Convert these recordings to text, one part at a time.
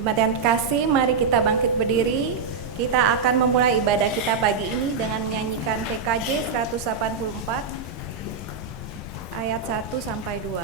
Jemaat yang kasih, mari kita bangkit berdiri. Kita akan memulai ibadah kita pagi ini dengan menyanyikan PKJ 184 ayat 1 sampai 2.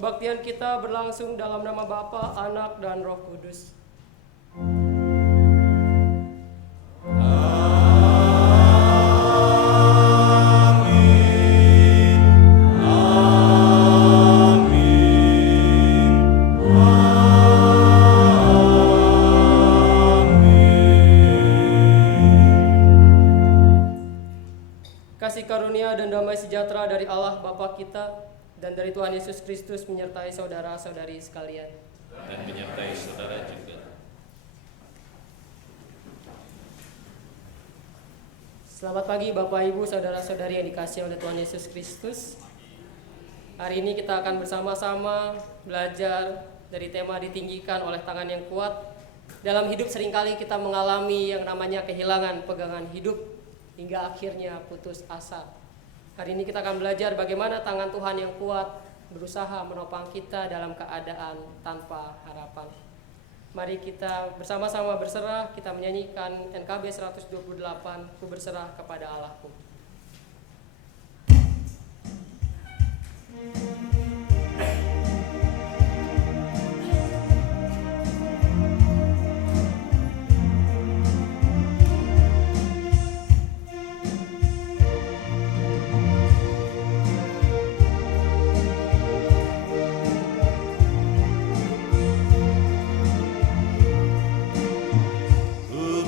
Kebaktian kita berlangsung dalam nama Bapa, Anak, dan Roh Kudus. Kasih karunia dan damai sejahtera dari Allah Bapa kita dan dari Tuhan Yesus Kristus menyertai saudara-saudari sekalian. Dan menyertai saudara juga. Selamat pagi Bapak Ibu, saudara-saudari yang dikasihi oleh Tuhan Yesus Kristus. Hari ini kita akan bersama-sama belajar dari tema ditinggikan oleh tangan yang kuat. Dalam hidup seringkali kita mengalami yang namanya kehilangan pegangan hidup hingga akhirnya putus asa. Hari ini kita akan belajar bagaimana tangan Tuhan yang kuat berusaha menopang kita dalam keadaan tanpa harapan. Mari kita bersama-sama berserah, kita menyanyikan NKB 128, Ku berserah kepada Allahku.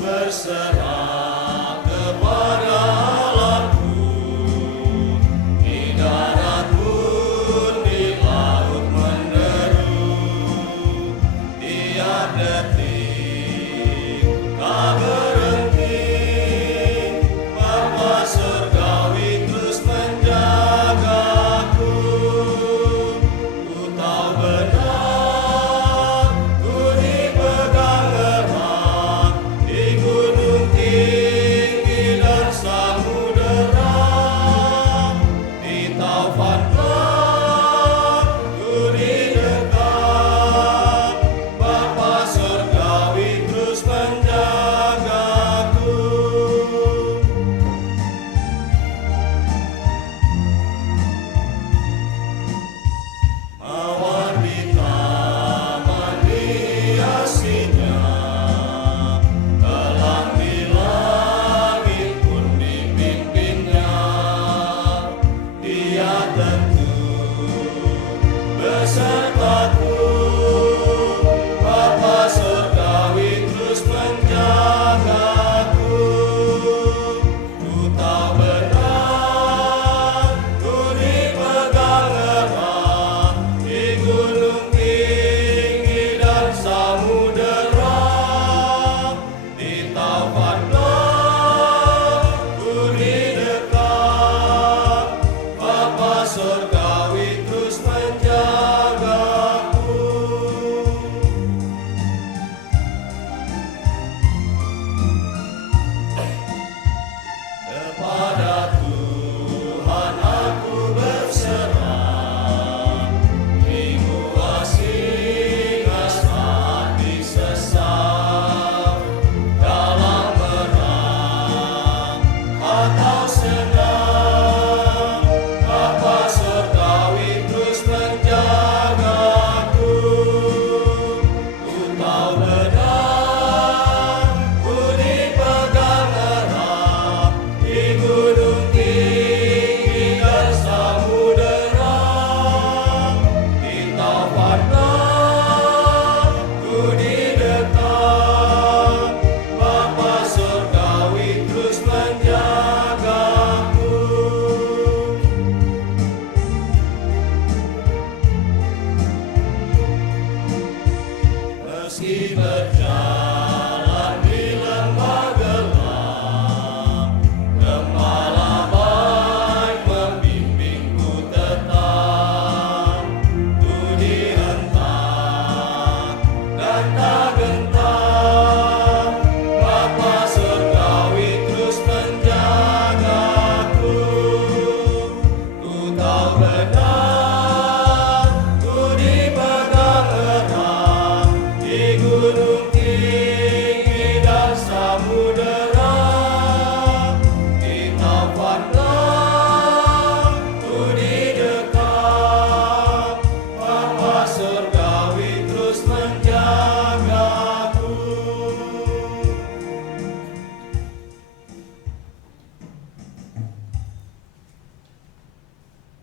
Berserah kepada Allahku, di darat pun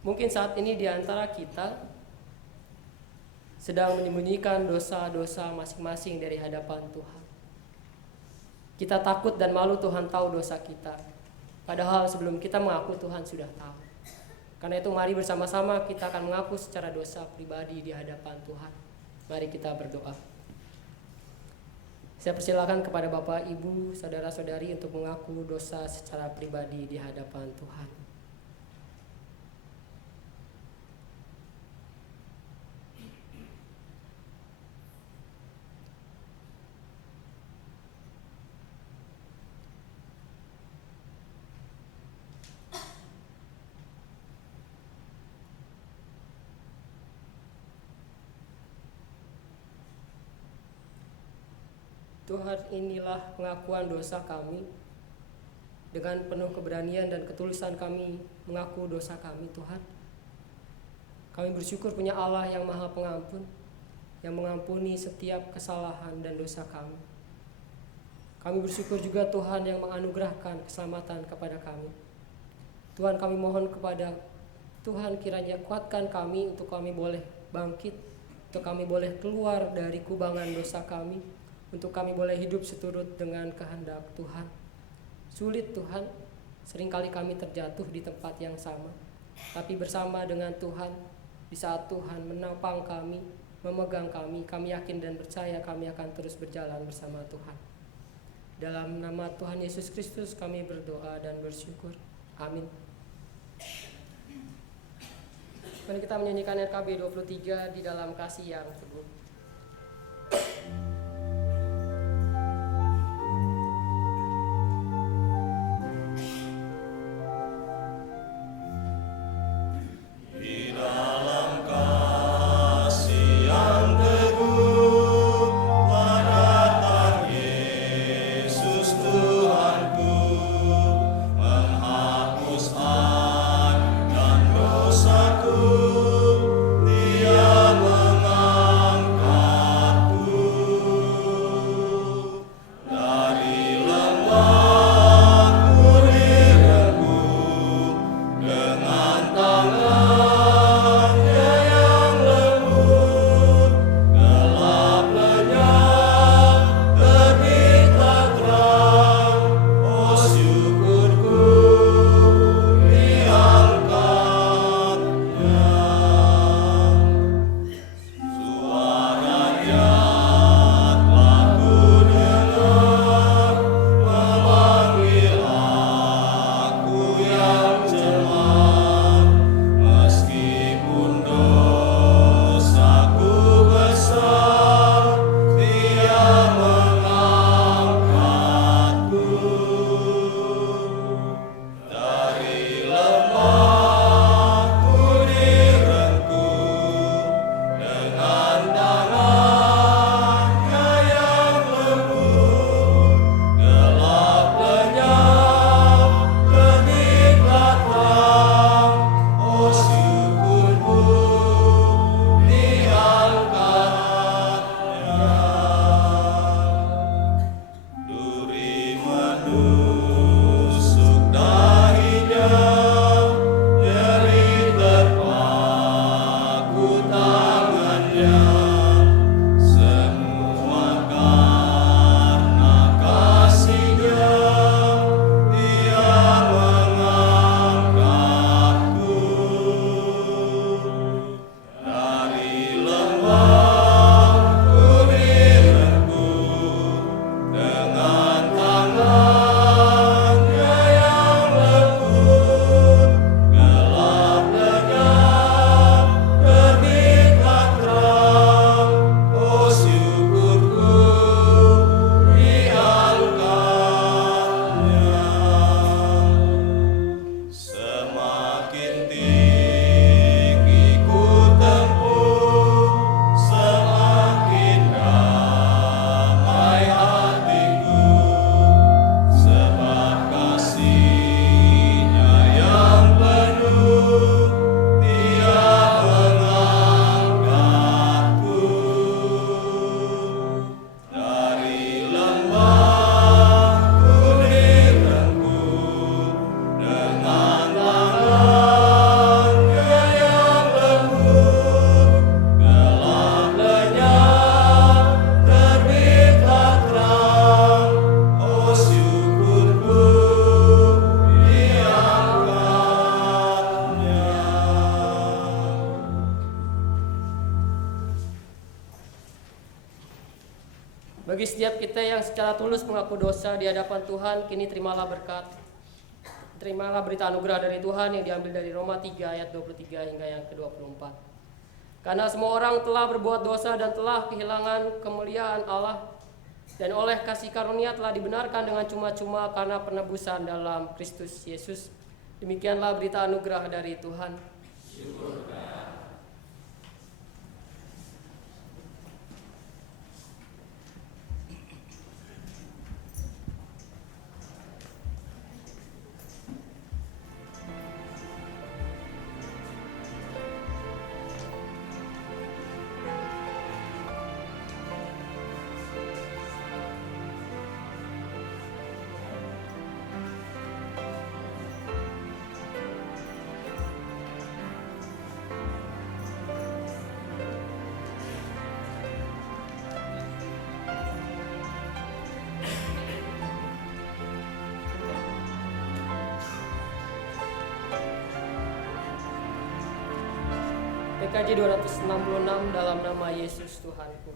Mungkin saat ini di antara kita sedang menyembunyikan dosa-dosa masing-masing dari hadapan Tuhan. Kita takut dan malu Tuhan tahu dosa kita. Padahal sebelum kita mengaku, Tuhan sudah tahu. Karena itu mari bersama-sama kita akan mengaku secara dosa pribadi di hadapan Tuhan. Mari kita berdoa. Saya persilakan kepada Bapak, Ibu, saudara-saudari untuk mengaku dosa secara pribadi di hadapan Tuhan. Tuhan, inilah pengakuan dosa kami. Dengan penuh keberanian dan ketulusan kami mengaku dosa kami, Tuhan. Kami bersyukur punya Allah yang Maha Pengampun, yang mengampuni setiap kesalahan dan dosa kami. Kami bersyukur juga Tuhan yang menganugerahkan keselamatan kepada kami. Tuhan, kami mohon kepada Tuhan kiranya kuatkan kami untuk kami boleh bangkit, untuk kami boleh keluar dari kubangan dosa kami, untuk kami boleh hidup seturut dengan kehendak Tuhan. Sulit Tuhan, seringkali kami terjatuh di tempat yang sama. Tapi bersama dengan Tuhan, di saat Tuhan menopang kami, memegang kami yakin dan percaya kami akan terus berjalan bersama Tuhan. Dalam nama Tuhan Yesus Kristus kami berdoa dan bersyukur. Amin. Mari kita menyanyikan RKB 23 di dalam kasih yang teguh. Dia mengampuni setiap kita yang secara tulus mengaku dosa di hadapan Tuhan, kini terimalah berkat. Terimalah berita anugerah dari Tuhan yang diambil dari Roma 3 ayat 23 hingga yang ke-24. Karena semua orang telah berbuat dosa dan telah kehilangan kemuliaan Allah, dan oleh kasih karunia telah dibenarkan dengan cuma-cuma karena penebusan dalam Kristus Yesus. Demikianlah berita anugerah dari Tuhan. PKJ 266 dalam nama Yesus Tuhanku.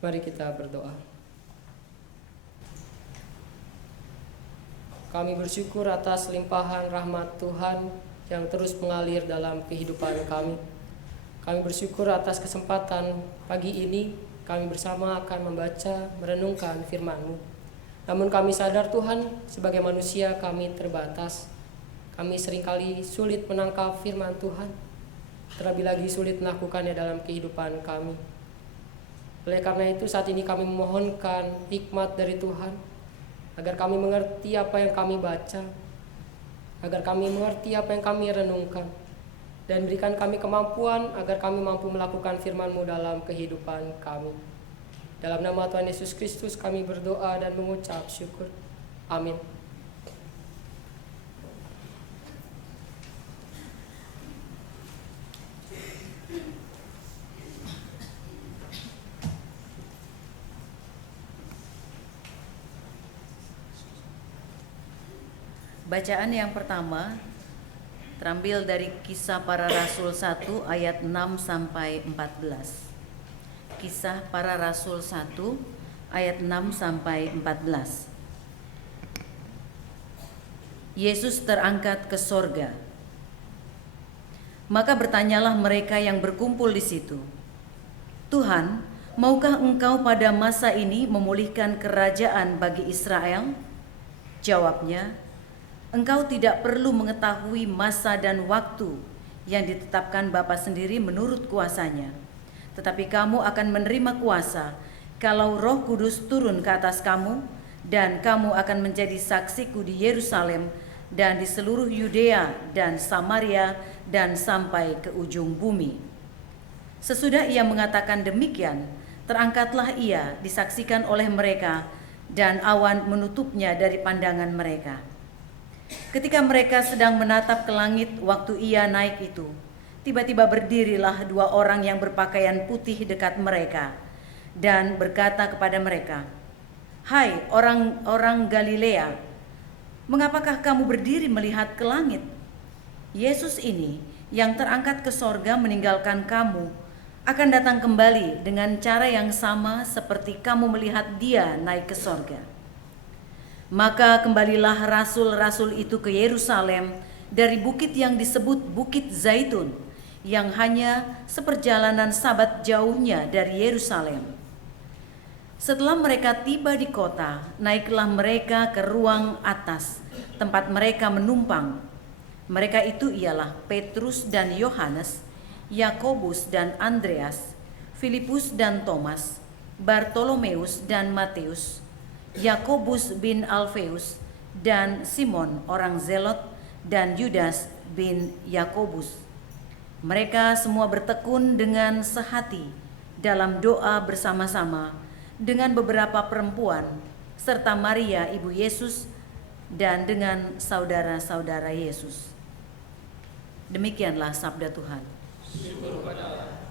Mari kita berdoa. Kami bersyukur atas limpahan rahmat Tuhan yang terus mengalir dalam kehidupan kami. Kami bersyukur atas kesempatan pagi ini kami bersama akan membaca, merenungkan firman-Mu. Namun kami sadar Tuhan, sebagai manusia kami terbatas. Kami seringkali sulit menangkap firman Tuhan, terlebih lagi sulit melakukannya dalam kehidupan kami. Oleh karena itu saat ini kami memohonkan hikmat dari Tuhan, agar kami mengerti apa yang kami baca, agar kami mengerti apa yang kami renungkan, dan berikan kami kemampuan agar kami mampu melakukan firman-Mu dalam kehidupan kami. Dalam nama Tuhan Yesus Kristus kami berdoa dan mengucap syukur. Amin. Bacaan yang pertama terambil dari Kisah Para Rasul 1 ayat 6 sampai 14. Kisah Para Rasul 1 ayat 6 sampai 14. Yesus terangkat ke sorga. Maka bertanyalah mereka yang berkumpul di situ, "Tuhan, maukah Engkau pada masa ini memulihkan kerajaan bagi Israel?" Jawabnya, "Engkau tidak perlu mengetahui masa dan waktu yang ditetapkan Bapa sendiri menurut kuasanya. Tetapi kamu akan menerima kuasa kalau Roh Kudus turun ke atas kamu, dan kamu akan menjadi saksiku di Yerusalem dan di seluruh Yudea dan Samaria dan sampai ke ujung bumi." Sesudah ia mengatakan demikian, terangkatlah ia disaksikan oleh mereka, dan awan menutupnya dari pandangan mereka. Ketika mereka sedang menatap ke langit waktu ia naik itu, tiba-tiba berdirilah 2 orang yang berpakaian putih dekat mereka dan berkata kepada mereka, "Hai orang-orang Galilea, mengapakah kamu berdiri melihat ke langit? Yesus ini yang terangkat ke sorga meninggalkan kamu akan datang kembali dengan cara yang sama seperti kamu melihat dia naik ke sorga." Maka kembalilah rasul-rasul itu ke Yerusalem dari bukit yang disebut Bukit Zaitun, yang hanya seperjalanan sabat jauhnya dari Yerusalem. Setelah mereka tiba di kota, naiklah mereka ke ruang atas, tempat mereka menumpang. Mereka itu ialah Petrus dan Yohanes, Yakobus dan Andreas, Filipus dan Thomas, Bartolomeus dan Matius, Yakobus bin Alfeus, dan Simon orang Zelot, dan Yudas bin Yakobus. Mereka semua bertekun dengan sehati dalam doa bersama-sama dengan beberapa perempuan, serta Maria ibu Yesus, dan dengan saudara-saudara Yesus. Demikianlah sabda Tuhan. Syukur kepada Allah.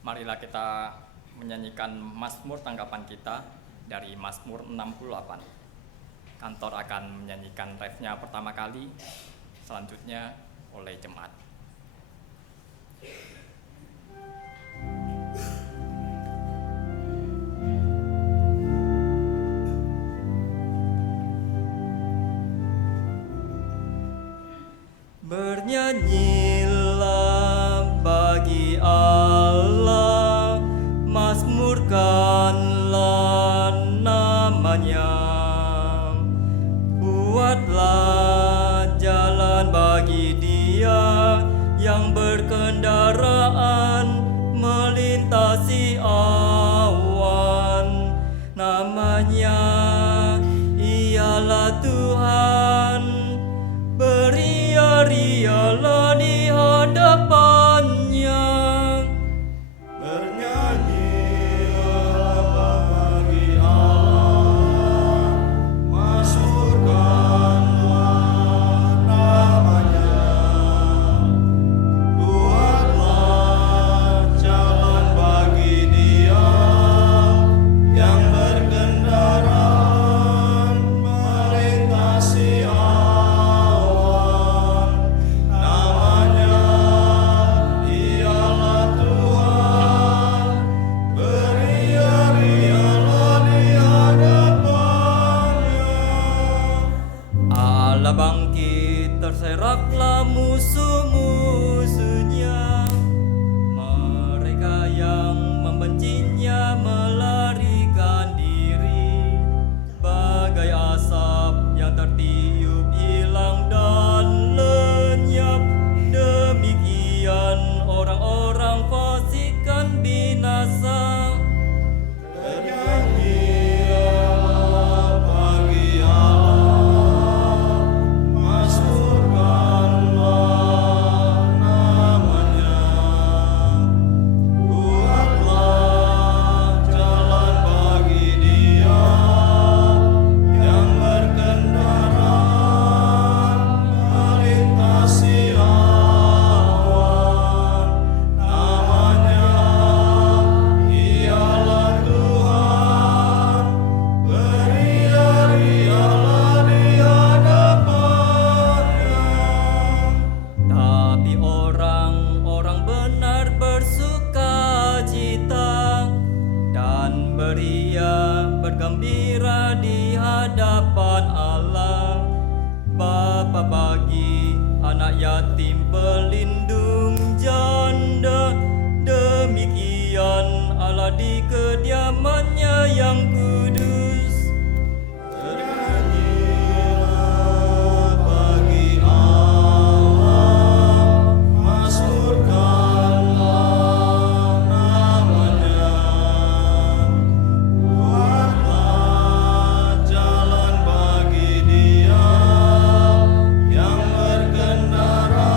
Marilah kita menyanyikan Mazmur tanggapan kita dari Mazmur 68. Kantor akan menyanyikan refnya pertama kali, selanjutnya oleh jemaat. Bernyanyilah bagi Allah, mazmurkanlah namanya. Buatlah jalan bagi Dia yang berkendaraan melintasi awan. Namanya ialah Tuhan. Beria-rialah di hadapannya. Bernyanyilah bagi Allah, mazmurkanlah namanya. Buatlah jalan bagi Dia yang berkendaraan melintasi bangkit, terseraklah musuh-musuhnya. Mereka yang membencinya melarikan diri, bagai asap yang tertiup hilang dan lenyap. Demikian orang-orang fasik kan binasa. Buatlah Bapa bagi anak yatim pelindung janda. Demikian Allah di kediamannya yang kudus. Bernyanyilah bagi Allah, mazmurkanlah namanya. Buatlah jalan bagi Dia yang berkendara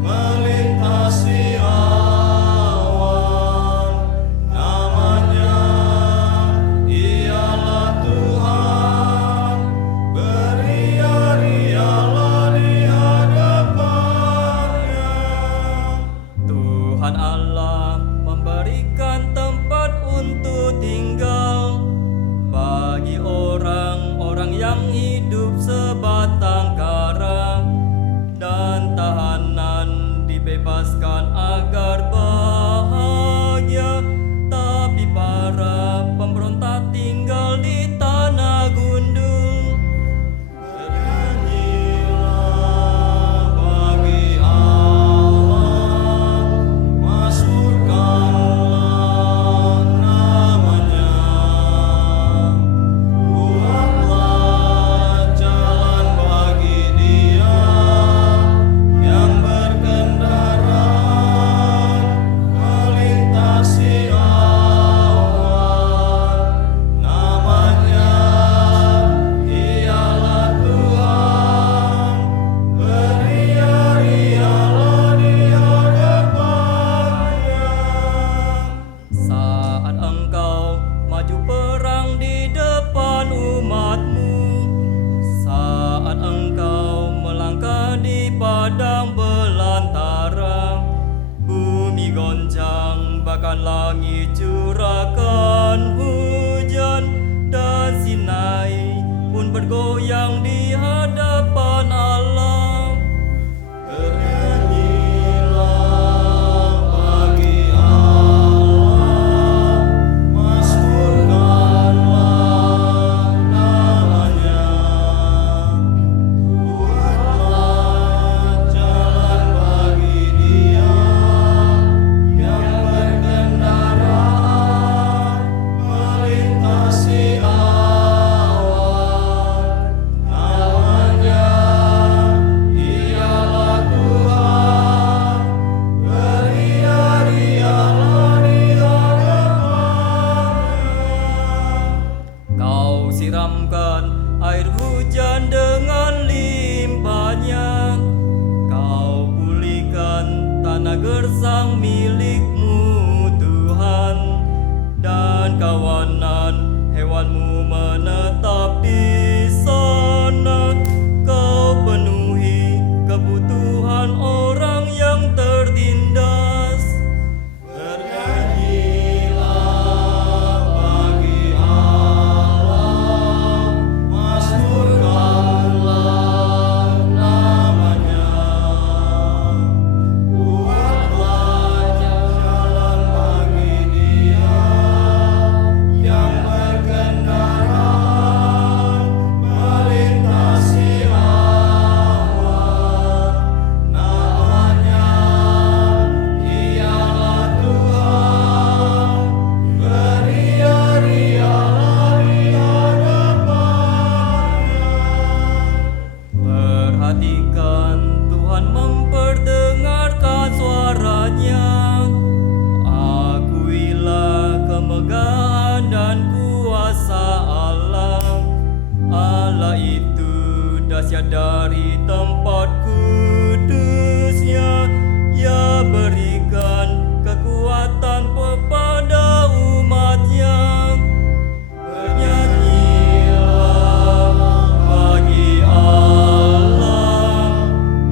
melintasi awan. Namanya ialah Tuhan, beria-rialah di hadapannya. Tuhan Allah memberikan tempat untuk tinggal bagi orang-orang yang hidup sebatang kara, dan tahanan dibebaskan agar bahagia. Tapi para pemberontak tinggal di tanah gundul. Bernyanyilah bagi Allah, mazmurkanlah namanya. Buatlah jalan bagi Dia yang berkendara melintasi awan. Namanya ialah Tuhan, beria-rialah di hadapannya. Saat engkau maju perang di depan umatmu, saat engkau melangkah di padang belantara, bumi goncang bahkan langit curahkan hujan, dan Sinai pun bergoyang di hadapan Allah. Bernyanyilah bagi Allah, mazmurkanlah namanya. Buatlah jalan bagi Dia yang berkendara melintasi awan. Namanya ialah Tuhan, beria-rialah di hadapannya. Kau siramkan air hujan dengan limpahnya. Kau pulihkan tanah gersang milikmu Tuhan, dan kawanan hewanmu menetap di sana. Kau penuhi kebutuhan orang yang tertindas. Bernyanyilah bagi Allah, mazmurkanlah namanya. Buatlah jalan bagi Dia yang berkendara melintasi awan. Namanya ialah Tuhan, beria-rialah di hadapannya. Perhatikan, Tuhan memperdengarkan suaranya. Akuilah kemegahan dan kuasa Allah. Allah itu dahsyat dari tempat kudusnya. Ia berikan kekuatan kepada umatnya. Bernyanyilah bagi Allah,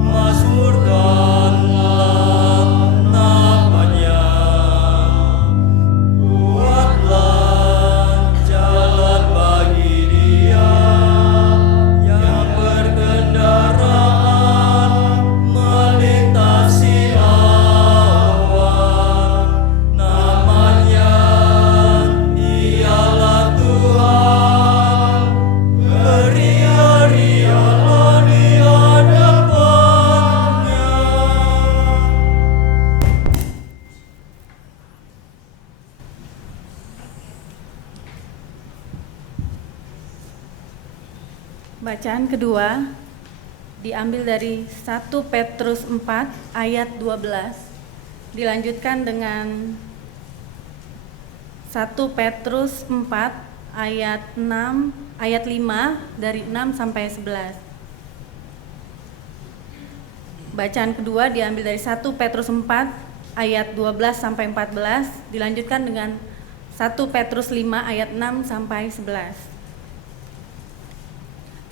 mazmurkanlah namanya. Buatlah jalan bagi Dia yang berkendaraan melintasi awan. Bacaan kedua diambil dari 1 Petrus 4 ayat 12. Dilanjutkan dengan 1 Petrus 4 ayat 6 ayat 5 dari 6 sampai 11. Bacaan kedua diambil dari 1 Petrus 4 ayat 12 sampai 14, dilanjutkan dengan 1 Petrus 5 ayat 6 sampai 11.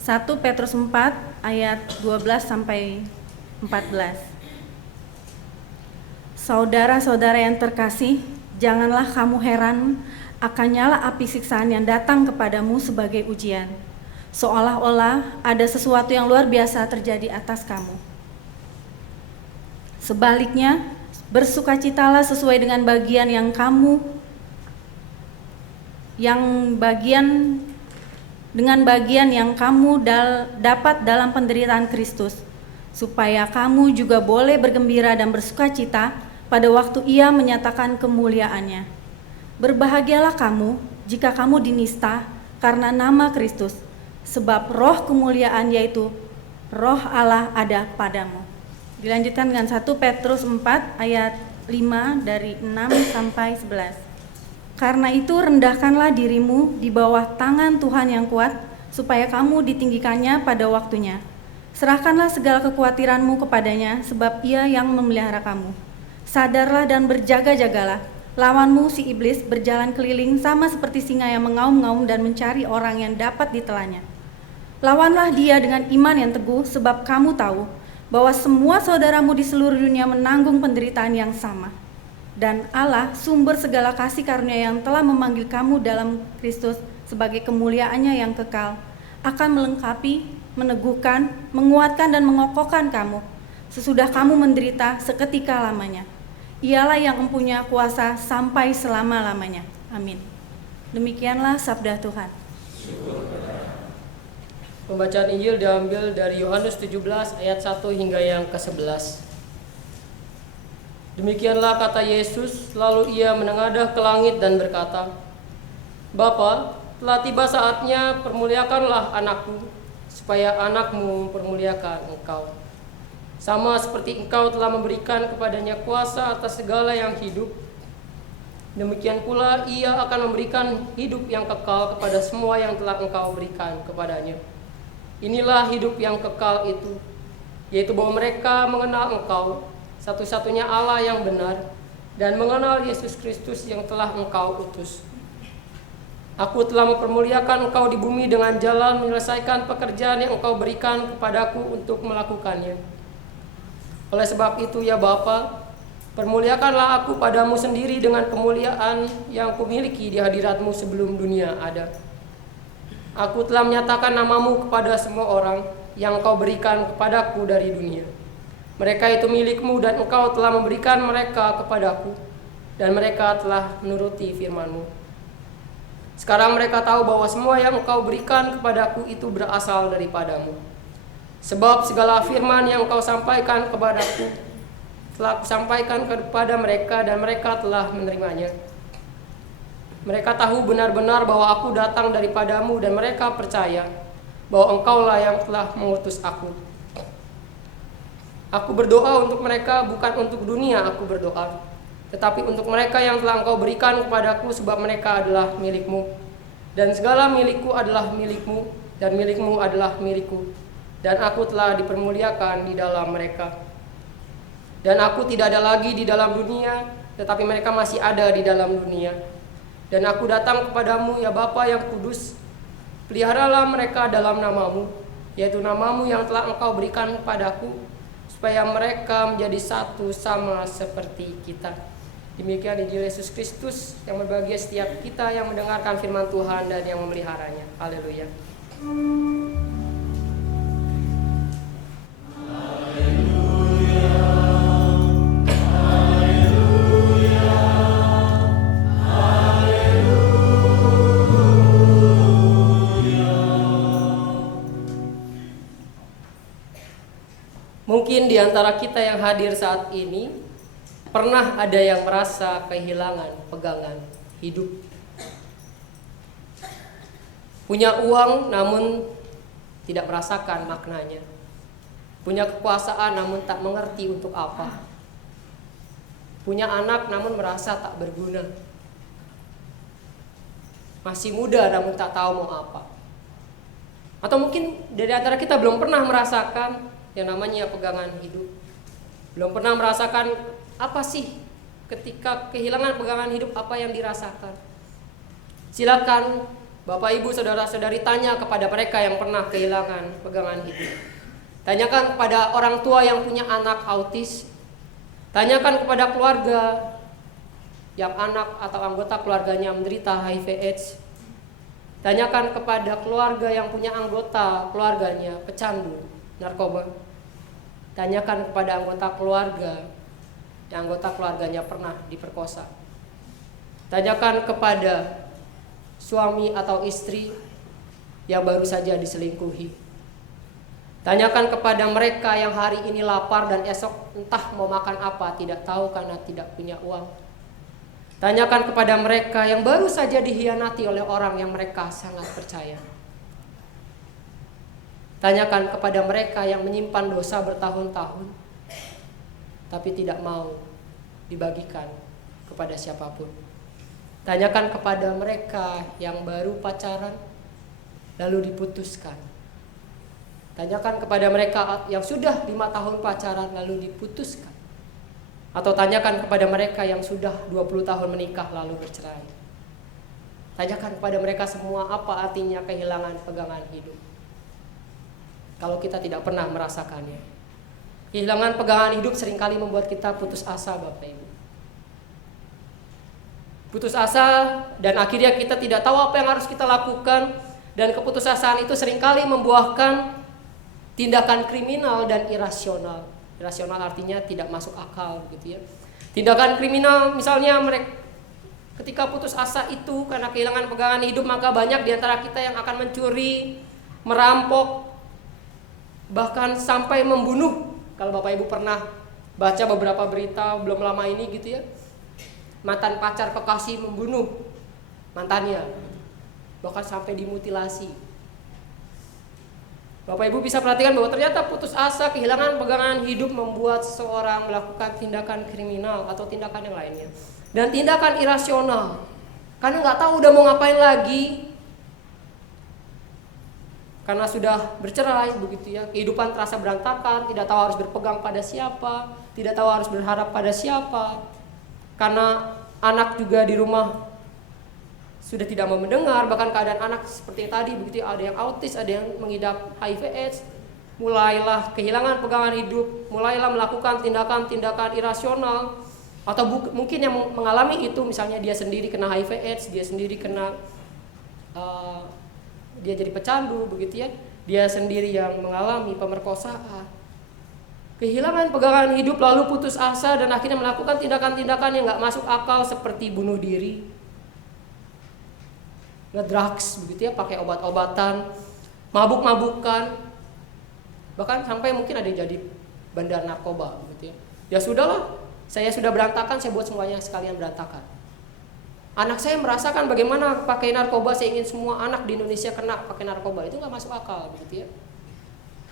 1 Petrus 4 ayat 12 sampai 14. Saudara-saudara yang terkasih, janganlah kamu heran akan nyala api siksaan yang datang kepadamu sebagai ujian, seolah-olah ada sesuatu yang luar biasa terjadi atas kamu. Sebaliknya, bersukacitalah sesuai dengan bagian yang kamu dapat dalam penderitaan Kristus, supaya kamu juga boleh bergembira dan bersukacita pada waktu Ia menyatakan kemuliaannya. Berbahagialah kamu jika kamu dinista karena nama Kristus, sebab roh kemuliaan yaitu roh Allah ada padamu. Dilanjutkan dengan 1 Petrus 4 ayat 5 dari 6 sampai 11. Karena itu rendahkanlah dirimu di bawah tangan Tuhan yang kuat, supaya kamu ditinggikannya pada waktunya. Serahkanlah segala kekhawatiranmu kepadanya, sebab Ia yang memelihara kamu. Sadarlah dan berjaga-jagalah. Lawanmu si iblis berjalan keliling sama seperti singa yang mengaum-ngaum dan mencari orang yang dapat ditelannya. Lawanlah dia dengan iman yang teguh, sebab kamu tahu bahwa semua saudaramu di seluruh dunia menanggung penderitaan yang sama. Dan Allah, sumber segala kasih karunia yang telah memanggil kamu dalam Kristus sebagai kemuliaannya yang kekal, akan melengkapi, meneguhkan, menguatkan dan mengokohkan kamu sesudah kamu menderita seketika lamanya. Ialah yang mempunyai kuasa sampai selama-lamanya. Amin. Demikianlah sabda Tuhan. Pembacaan Injil diambil dari Yohanes 17 ayat 1 hingga yang ke-11. Demikianlah kata Yesus, lalu Ia menengadah ke langit dan berkata, Bapa, telah tiba saatnya, permuliakanlah anakku, supaya anakmu mempermuliakan engkau. Sama seperti engkau telah memberikan kepadanya kuasa atas segala yang hidup, demikian pula Ia akan memberikan hidup yang kekal kepada semua yang telah engkau berikan kepadanya. Inilah hidup yang kekal itu, yaitu bahwa mereka mengenal engkau, satu-satunya Allah yang benar, dan mengenal Yesus Kristus yang telah engkau utus. Aku telah mempermuliakan engkau di bumi dengan jalan menyelesaikan pekerjaan yang engkau berikan kepadaku untuk melakukannya. Oleh sebab itu ya Bapa, permuliakanlah aku padamu sendiri dengan kemuliaan yang kumiliki di hadiratmu sebelum dunia ada. Aku telah menyatakan namamu kepada semua orang yang engkau berikan kepadaku dari dunia. Mereka itu milikmu dan engkau telah memberikan mereka kepadaku, dan mereka telah menuruti firman-Mu. Sekarang mereka tahu bahwa semua yang engkau berikan kepadaku itu berasal daripadamu. Sebab segala firman yang engkau sampaikan kepadaku telah kusampaikan kepada mereka, dan mereka telah menerimanya. Mereka tahu benar-benar bahwa aku datang daripadamu, dan mereka percaya bahwa engkaulah yang telah mengutus aku. Aku berdoa untuk mereka, bukan untuk dunia aku berdoa, tetapi untuk mereka yang telah engkau berikan kepadaku, sebab mereka adalah milikmu. Dan segala milikku adalah milikmu, dan milikmu adalah milikku. Dan aku telah dipermuliakan di dalam mereka. Dan aku tidak ada lagi di dalam dunia, tetapi mereka masih ada di dalam dunia. Dan aku datang kepadamu ya Bapa yang kudus, peliharalah mereka dalam namamu, yaitu namamu yang telah engkau berikan kepadaku, supaya mereka menjadi satu sama seperti kita. Demikian Injil Yesus Kristus, yang berbahagia setiap kita yang mendengarkan firman Tuhan dan yang memeliharanya. Haleluya. Mungkin di antara kita yang hadir saat ini pernah ada yang merasa kehilangan pegangan hidup. Punya uang namun tidak merasakan maknanya. Punya kekuasaan namun tak mengerti untuk apa. Punya anak namun merasa tak berguna. Masih muda namun tak tahu mau apa. Atau mungkin dari antara kita belum pernah merasakan yang namanya pegangan hidup. Belum pernah merasakan apa sih ketika kehilangan pegangan hidup, apa yang dirasakan. Silakan Bapak Ibu Saudara-saudari tanya kepada mereka yang pernah kehilangan pegangan hidup. Tanyakan kepada orang tua yang punya anak autis. Tanyakan kepada keluarga yang anak atau anggota keluarganya menderita HIV/AIDS. Tanyakan kepada keluarga yang punya anggota keluarganya pecandu narkoba. Tanyakan kepada anggota keluarga yang anggota keluarganya pernah diperkosa. Tanyakan kepada suami atau istri yang baru saja diselingkuhi. Tanyakan kepada mereka yang hari ini lapar dan esok entah mau makan apa, tidak tahu karena tidak punya uang. Tanyakan kepada mereka yang baru saja dihianati oleh orang yang mereka sangat percaya. Tanyakan kepada mereka yang menyimpan dosa bertahun-tahun tapi tidak mau dibagikan kepada siapapun. Tanyakan kepada mereka yang baru pacaran lalu diputuskan. Tanyakan kepada mereka yang sudah 5 tahun pacaran lalu diputuskan. Atau tanyakan kepada mereka yang sudah 20 tahun menikah lalu bercerai. Tanyakan kepada mereka semua apa artinya kehilangan pegangan hidup. Kalau kita tidak pernah merasakannya. Kehilangan pegangan hidup seringkali membuat kita putus asa, Bapak Ibu. Putus asa dan akhirnya kita tidak tahu apa yang harus kita lakukan. Dan keputusasaan itu seringkali membuahkan tindakan kriminal dan irasional. Irasional artinya tidak masuk akal begitu ya. Tindakan kriminal misalnya mereka ketika putus asa itu karena kehilangan pegangan hidup, maka banyak di antara kita yang akan mencuri, merampok, bahkan sampai membunuh. Kalau Bapak Ibu pernah baca beberapa berita belum lama ini gitu ya. Mantan pacar kekasih membunuh mantannya. Bahkan sampai dimutilasi. Bapak Ibu bisa perhatikan bahwa ternyata putus asa, kehilangan pegangan hidup membuat seseorang melakukan tindakan kriminal atau tindakan yang lainnya. Dan tindakan irasional, karena nggak tahu udah mau ngapain lagi, karena sudah bercerai begitu ya, kehidupan terasa berantakan, tidak tahu harus berpegang pada siapa, tidak tahu harus berharap pada siapa, karena anak juga di rumah sudah tidak mau mendengar, bahkan keadaan anak seperti yang tadi begitu, ada yang autis, ada yang mengidap HIV/AIDS, mulailah kehilangan pegangan hidup, mulailah melakukan tindakan-tindakan irasional, atau mungkin yang mengalami itu misalnya dia sendiri kena HIV/AIDS, dia sendiri kena dia jadi pecandu begitu ya, dia sendiri yang mengalami pemerkosaan, kehilangan pegangan hidup lalu putus asa dan akhirnya melakukan tindakan-tindakan yang nggak masuk akal seperti bunuh diri, ngedrugs begitu ya, pakai obat-obatan, mabuk-mabukan, bahkan sampai mungkin ada yang jadi bandar narkoba begitu ya. Ya sudahlah, saya sudah berantakan, saya buat semuanya sekalian berantakan. Anak saya merasakan bagaimana pakai narkoba, saya ingin semua anak di Indonesia kena pakai narkoba, itu nggak masuk akal begitu ya.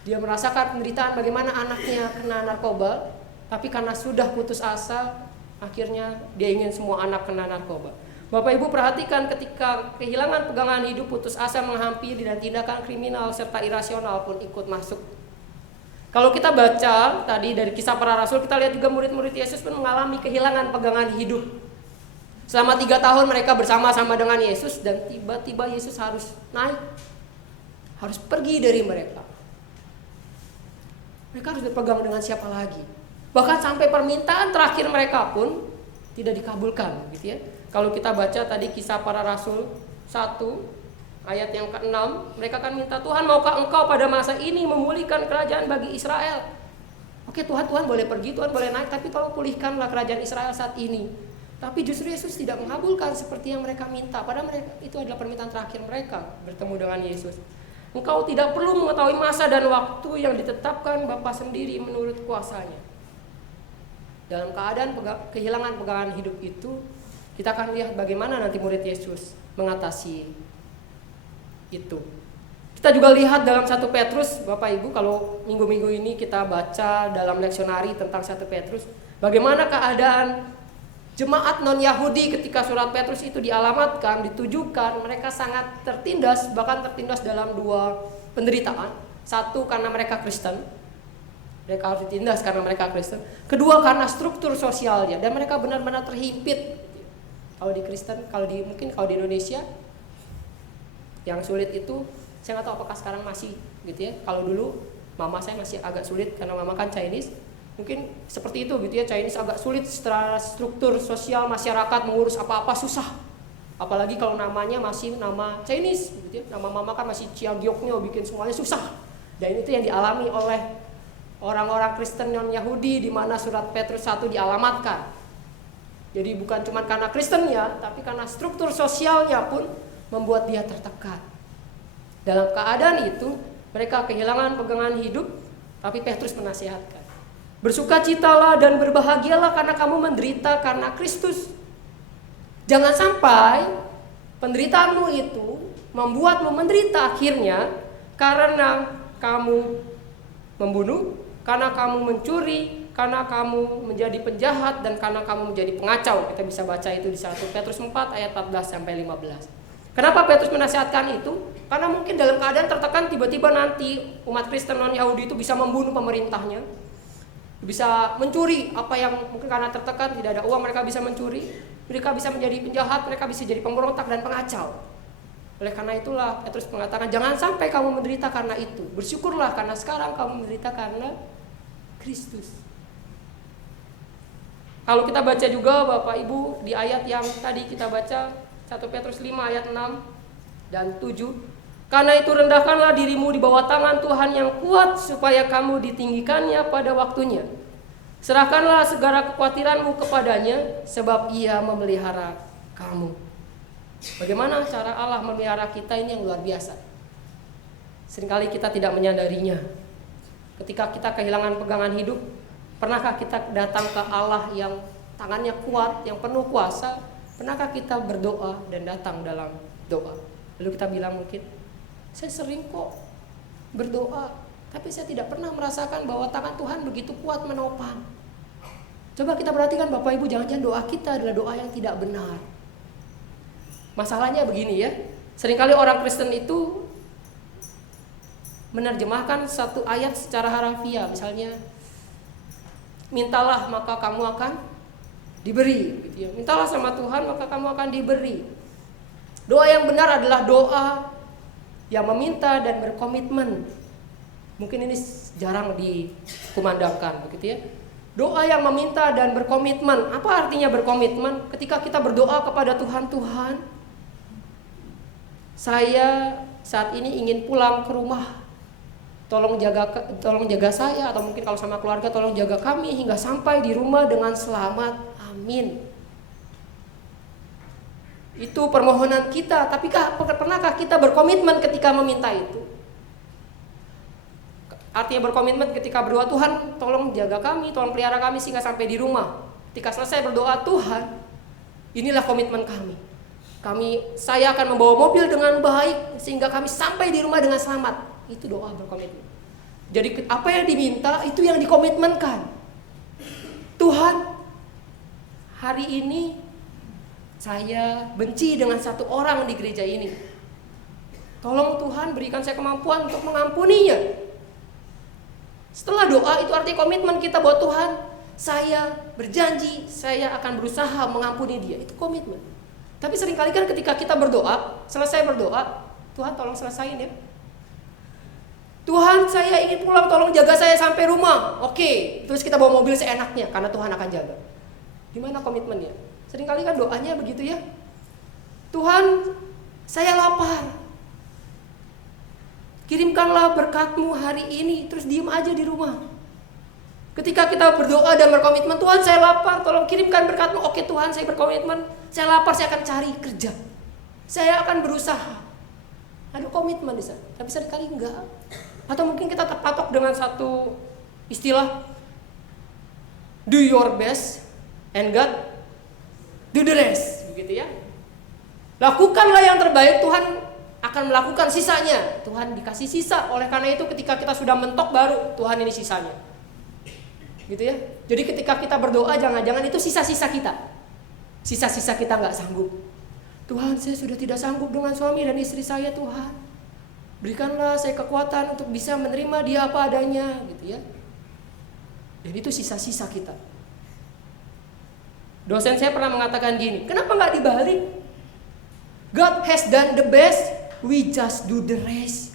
Dia merasakan penderitaan bagaimana anaknya kena narkoba, tapi karena sudah putus asa, akhirnya dia ingin semua anak kena narkoba. Bapak Ibu perhatikan ketika kehilangan pegangan hidup, putus asa menghampiri dan tindakan kriminal serta irasional pun ikut masuk. Kalau kita baca tadi dari Kisah Para Rasul, kita lihat juga murid-murid Yesus pun mengalami kehilangan pegangan hidup. Selama 3 tahun mereka bersama-sama dengan Yesus dan tiba-tiba Yesus harus naik, harus pergi dari mereka. Mereka harus berpegang dengan siapa lagi? Bahkan sampai permintaan terakhir mereka pun tidak dikabulkan gitu ya. Kalau kita baca tadi Kisah Para Rasul 1 ayat yang ke-6, mereka akan minta, Tuhan maukah engkau pada masa ini memulihkan kerajaan bagi Israel? Oke Tuhan boleh pergi, Tuhan boleh naik, tapi tolong pulihkanlah kerajaan Israel saat ini. Tapi justru Yesus tidak mengabulkan seperti yang mereka minta. Padahal mereka, itu adalah permintaan terakhir mereka bertemu dengan Yesus. Engkau tidak perlu mengetahui masa dan waktu yang ditetapkan Bapa sendiri menurut kuasanya. Dalam keadaan kehilangan pegangan hidup itu, kita akan lihat bagaimana nanti murid Yesus mengatasi itu. Kita juga lihat dalam 1 Petrus, Bapak Ibu, kalau minggu-minggu ini kita baca dalam leksionari tentang 1 Petrus, bagaimana keadaan jemaat non-Yahudi ketika surat Petrus itu dialamatkan, ditujukan, mereka sangat tertindas, bahkan tertindas dalam 2 penderitaan. Satu, karena mereka Kristen. Mereka harus ditindas karena mereka Kristen. Kedua, karena struktur sosialnya, dan mereka benar-benar terhimpit. Kalau di Kristen, mungkin kalau di Indonesia, yang sulit itu, saya nggak tahu apakah sekarang masih gitu ya. Kalau dulu mama saya masih agak sulit karena mama kan Chinese. Mungkin seperti itu gitu ya, Chinese agak sulit secara struktur sosial masyarakat, mengurus apa-apa susah. Apalagi kalau namanya masih nama Chinese gitu ya. Nama mama kan masih Chia Gioknyo, bikin semuanya susah. Dan itu yang dialami oleh orang-orang Kristen non-Yahudi di mana surat Petrus 1 dialamatkan. Jadi bukan cuma karena Kristennya, tapi karena struktur sosialnya pun membuat dia tertekan. Dalam keadaan itu, mereka kehilangan pegangan hidup, tapi Petrus menasihatkan. Bersukacitalah dan berbahagialah karena kamu menderita karena Kristus. Jangan sampai penderitaanmu itu membuatmu menderita akhirnya karena kamu membunuh, karena kamu mencuri, karena kamu menjadi penjahat, dan karena kamu menjadi pengacau. Kita bisa baca itu di 1 Petrus 4 ayat 14-15. Kenapa Petrus menasihatkan itu? Karena mungkin dalam keadaan tertekan tiba-tiba nanti umat Kristen non-Yahudi itu bisa membunuh pemerintahnya, bisa mencuri apa yang mungkin karena tertekan tidak ada uang mereka bisa mencuri, mereka bisa menjadi penjahat, mereka bisa jadi pemberontak dan pengacau. Oleh karena itulah Petrus mengatakan jangan sampai kamu menderita karena itu. Bersyukurlah karena sekarang kamu menderita karena Kristus. Kalau kita baca juga Bapak Ibu di ayat yang tadi kita baca 1 Petrus 5 ayat 6 dan 7. Karena itu rendahkanlah dirimu di bawah tangan Tuhan yang kuat supaya kamu ditinggikannya pada waktunya. Serahkanlah segala kekhawatiranmu kepadanya sebab Ia memelihara kamu. Bagaimana cara Allah memelihara kita ini yang luar biasa. Seringkali kita tidak menyadarinya. Ketika kita kehilangan pegangan hidup, pernahkah kita datang ke Allah yang tangannya kuat, yang penuh kuasa? Pernahkah kita berdoa dan datang dalam doa? Lalu kita bilang mungkin, saya sering kok berdoa, tapi saya tidak pernah merasakan bahwa tangan Tuhan begitu kuat menopang. Coba kita perhatikan Bapak Ibu, jangan-jangan doa kita adalah doa yang tidak benar. Masalahnya begini ya, seringkali orang Kristen itu menerjemahkan satu ayat secara harafiah. Misalnya, mintalah maka kamu akan diberi gitu ya. Mintalah sama Tuhan maka kamu akan diberi. Doa yang benar adalah doa yang meminta dan berkomitmen. Mungkin ini jarang dikumandangkan begitu ya. Doa yang meminta dan berkomitmen. Apa artinya berkomitmen? Ketika kita berdoa kepada Tuhan, Tuhan, saya saat ini ingin pulang ke rumah. Tolong jaga saya, atau mungkin kalau sama keluarga tolong jaga kami hingga sampai di rumah dengan selamat. Amin. Itu permohonan kita, tapi pernahkah kita berkomitmen ketika meminta itu? Artinya berkomitmen ketika berdoa, Tuhan tolong jaga kami, tolong pelihara kami sehingga sampai di rumah. Ketika selesai berdoa, Tuhan, inilah komitmen kami. Saya akan membawa mobil dengan baik sehingga kami sampai di rumah dengan selamat. Itu doa berkomitmen. Jadi apa yang diminta itu yang dikomitmenkan. Tuhan, hari ini saya benci dengan satu orang di gereja ini. Tolong Tuhan berikan saya kemampuan untuk mengampuninya. Setelah doa itu artinya komitmen kita buat Tuhan. Saya berjanji saya akan berusaha mengampuni dia. Itu komitmen. Tapi seringkali kan ketika kita berdoa, selesai berdoa, Tuhan tolong selesaiin ya. Tuhan saya ingin pulang, tolong jaga saya sampai rumah. Oke, terus kita bawa mobil seenaknya karena Tuhan akan jaga. Gimana komitmennya? Seringkali kan doanya begitu ya. Tuhan, saya lapar. Kirimkanlah berkat-Mu hari ini, terus diem aja di rumah. Ketika kita berdoa dan berkomitmen, Tuhan saya lapar, tolong kirimkan berkat-Mu. Oke Tuhan, saya berkomitmen, saya lapar, saya akan cari kerja. Saya akan berusaha. Ada komitmen di sana, tapi seringkali enggak. Atau mungkin kita terpatok dengan satu istilah, do your best and God do the rest, begitu ya. Lakukanlah yang terbaik, Tuhan akan akan melakukan sisanya. Tuhan dikasih sisa. Oleh karena itu ketika kita sudah mentok baru Tuhan ini sisanya. Gitu ya. Jadi ketika kita berdoa jangan-jangan itu sisa-sisa kita. Sisa-sisa kita nggak sanggup. Tuhan, saya sudah tidak sanggup dengan suami dan istri saya, Tuhan. Berikanlah saya kekuatan untuk bisa menerima dia apa adanya, gitu ya. Dan itu sisa-sisa kita. Dosen saya pernah mengatakan gini, kenapa nggak dibalik? God has done the best, we just do the rest.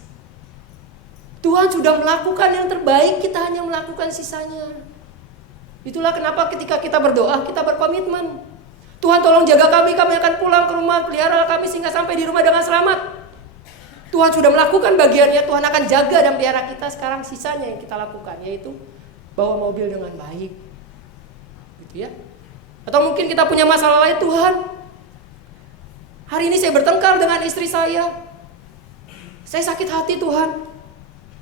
Tuhan sudah melakukan yang terbaik, kita hanya melakukan sisanya. Itulah kenapa ketika kita berdoa, kita berkomitmen. Tuhan tolong jaga kami akan pulang ke rumah, pelihara kami sehingga sampai di rumah dengan selamat. Tuhan sudah melakukan bagiannya, Tuhan akan jaga dan pelihara kita. Sekarang sisanya yang kita lakukan, yaitu bawa mobil dengan baik. Gitu ya. Atau mungkin kita punya masalah lain, Tuhan, hari ini saya bertengkar dengan istri saya. Saya sakit hati, Tuhan.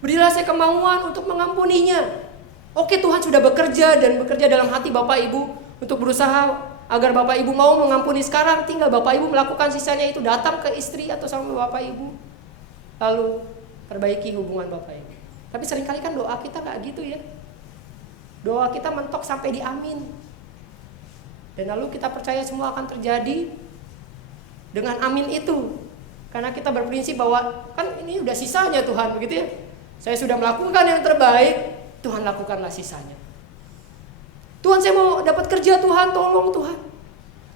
Berilah saya kemauan untuk mengampuninya. Oke, Tuhan sudah bekerja dan bekerja dalam hati Bapak Ibu untuk berusaha agar Bapak Ibu mau mengampuni sekarang. Tinggal Bapak Ibu melakukan sisanya itu datang ke istri atau sama Bapak Ibu. Lalu perbaiki hubungan Bapak Ibu. Tapi seringkali kan doa kita gak gitu ya. Doa kita mentok sampai di amin. Dan lalu kita percaya semua akan terjadi dengan amin itu. Karena kita berprinsip bahwa kan ini udah sisanya Tuhan, begitu ya. Saya sudah melakukan yang terbaik, Tuhan lakukanlah sisanya. Tuhan, saya mau dapat kerja, Tuhan, tolong Tuhan.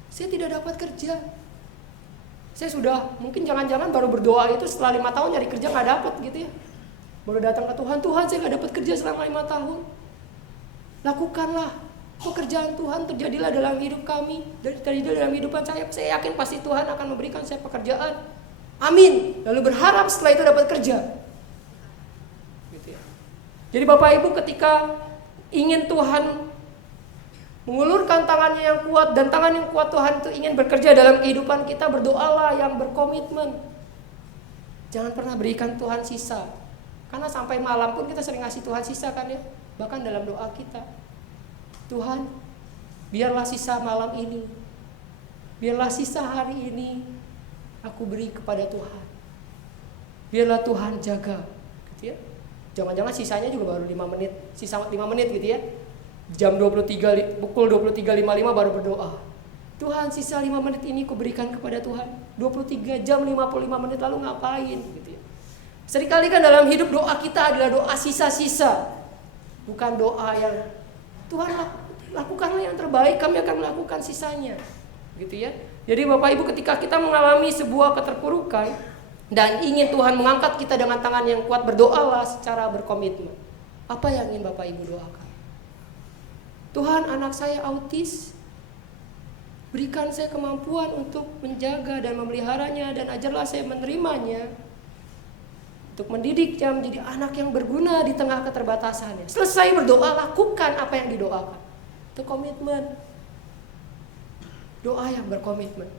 Saya tidak dapat kerja. Saya sudah, mungkin jangan-jangan baru berdoa itu setelah 5 tahun nyari kerja gak dapat gitu ya. Baru datang ke Tuhan, Tuhan saya gak dapat kerja selama 5 tahun. Lakukanlah pekerjaan Tuhan, terjadilah dalam hidup kami, terjadilah dalam hidupan saya. Saya yakin pasti Tuhan akan memberikan saya pekerjaan. Amin. Lalu berharap setelah itu dapat kerja. Gitu ya. Jadi Bapak Ibu ketika ingin Tuhan mengulurkan tangannya yang kuat, dan tangan yang kuat Tuhan itu ingin bekerja dalam kehidupan kita, berdoalah yang berkomitmen. Jangan pernah berikan Tuhan sisa. Karena sampai malam pun kita sering ngasih Tuhan sisa kan ya. Bahkan dalam doa kita. Tuhan, biarlah sisa malam ini, biarlah sisa hari ini aku beri kepada Tuhan. Biarlah Tuhan jaga, gitu ya. Jangan-jangan sisanya juga baru 5 menit, sisa 5 menit gitu ya. Jam 23, pukul 23.55 baru berdoa. Tuhan, sisa 5 menit ini kuberikan kepada Tuhan. 23 jam 55 menit lalu ngapain gitu ya. Seringkali kan dalam hidup doa kita adalah doa sisa-sisa. Bukan doa yang Tuhan lakukanlah yang terbaik, kami akan melakukan sisanya. Gitu ya. Jadi Bapak Ibu ketika kita mengalami sebuah keterpurukan dan ingin Tuhan mengangkat kita dengan tangan yang kuat, berdoalah secara berkomitmen. Apa yang ingin Bapak Ibu doakan? Tuhan, anak saya autis, berikan saya kemampuan untuk menjaga dan memeliharanya, dan ajarlah saya menerimanya, untuk mendidik dia menjadi anak yang berguna di tengah keterbatasannya. Selesai berdoa, lakukan apa yang didoakan. Itu komitmen. Doa yang berkomitmen.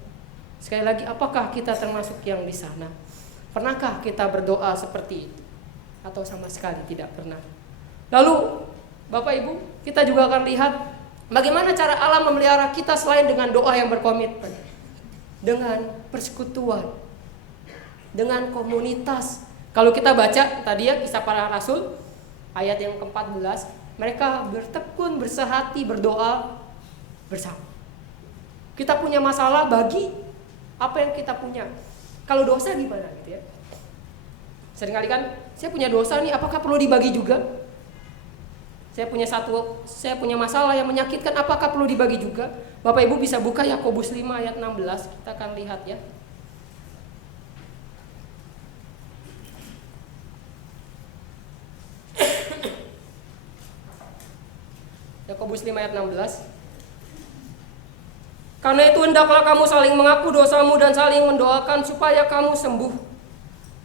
Sekali lagi, apakah kita termasuk yang di sana? Pernahkah kita berdoa seperti itu? Atau sama sekali tidak pernah? Lalu Bapak Ibu, kita juga akan lihat bagaimana cara Allah memelihara kita selain dengan doa yang berkomitmen. Dengan persekutuan, dengan komunitas. Kalau kita baca tadi ya Kisah Para Rasul ayat yang ke-14, mereka bertekun, bersehati, berdoa bersama. Kita punya masalah, bagi apa yang kita punya. Kalau dosa gimana gitu ya? Seringkali kan saya punya dosa nih, apakah perlu dibagi juga? Saya punya masalah yang menyakitkan, apakah perlu dibagi juga? Bapak Ibu bisa buka Yakobus 5 ayat 16, kita akan lihat ya. Yakobus 5 ayat 16. Karena itu hendaklah kamu saling mengaku dosamu dan saling mendoakan supaya kamu sembuh.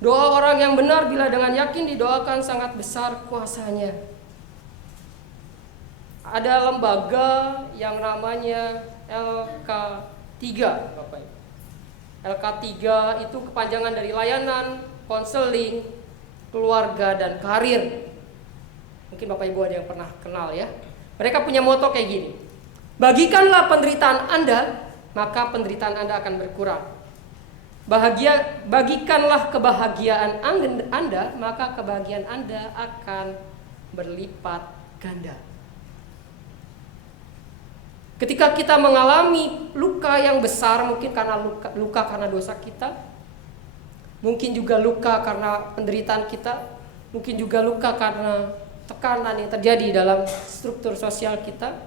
Doa orang yang benar bila dengan yakin didoakan sangat besar kuasanya. Ada lembaga yang namanya LK3, Bapak Ibu. LK3 itu kepanjangan dari layanan, konseling, keluarga, dan karir. Mungkin Bapak Ibu ada yang pernah kenal ya. Mereka punya moto kayak gini. Bagikanlah penderitaan Anda, maka penderitaan Anda akan berkurang. bagikanlah kebahagiaan Anda, maka kebahagiaan Anda akan berlipat ganda. Ketika kita mengalami luka yang besar, mungkin karena luka karena dosa kita, mungkin juga luka karena penderitaan kita, mungkin juga luka karena tekanan yang terjadi dalam struktur sosial kita,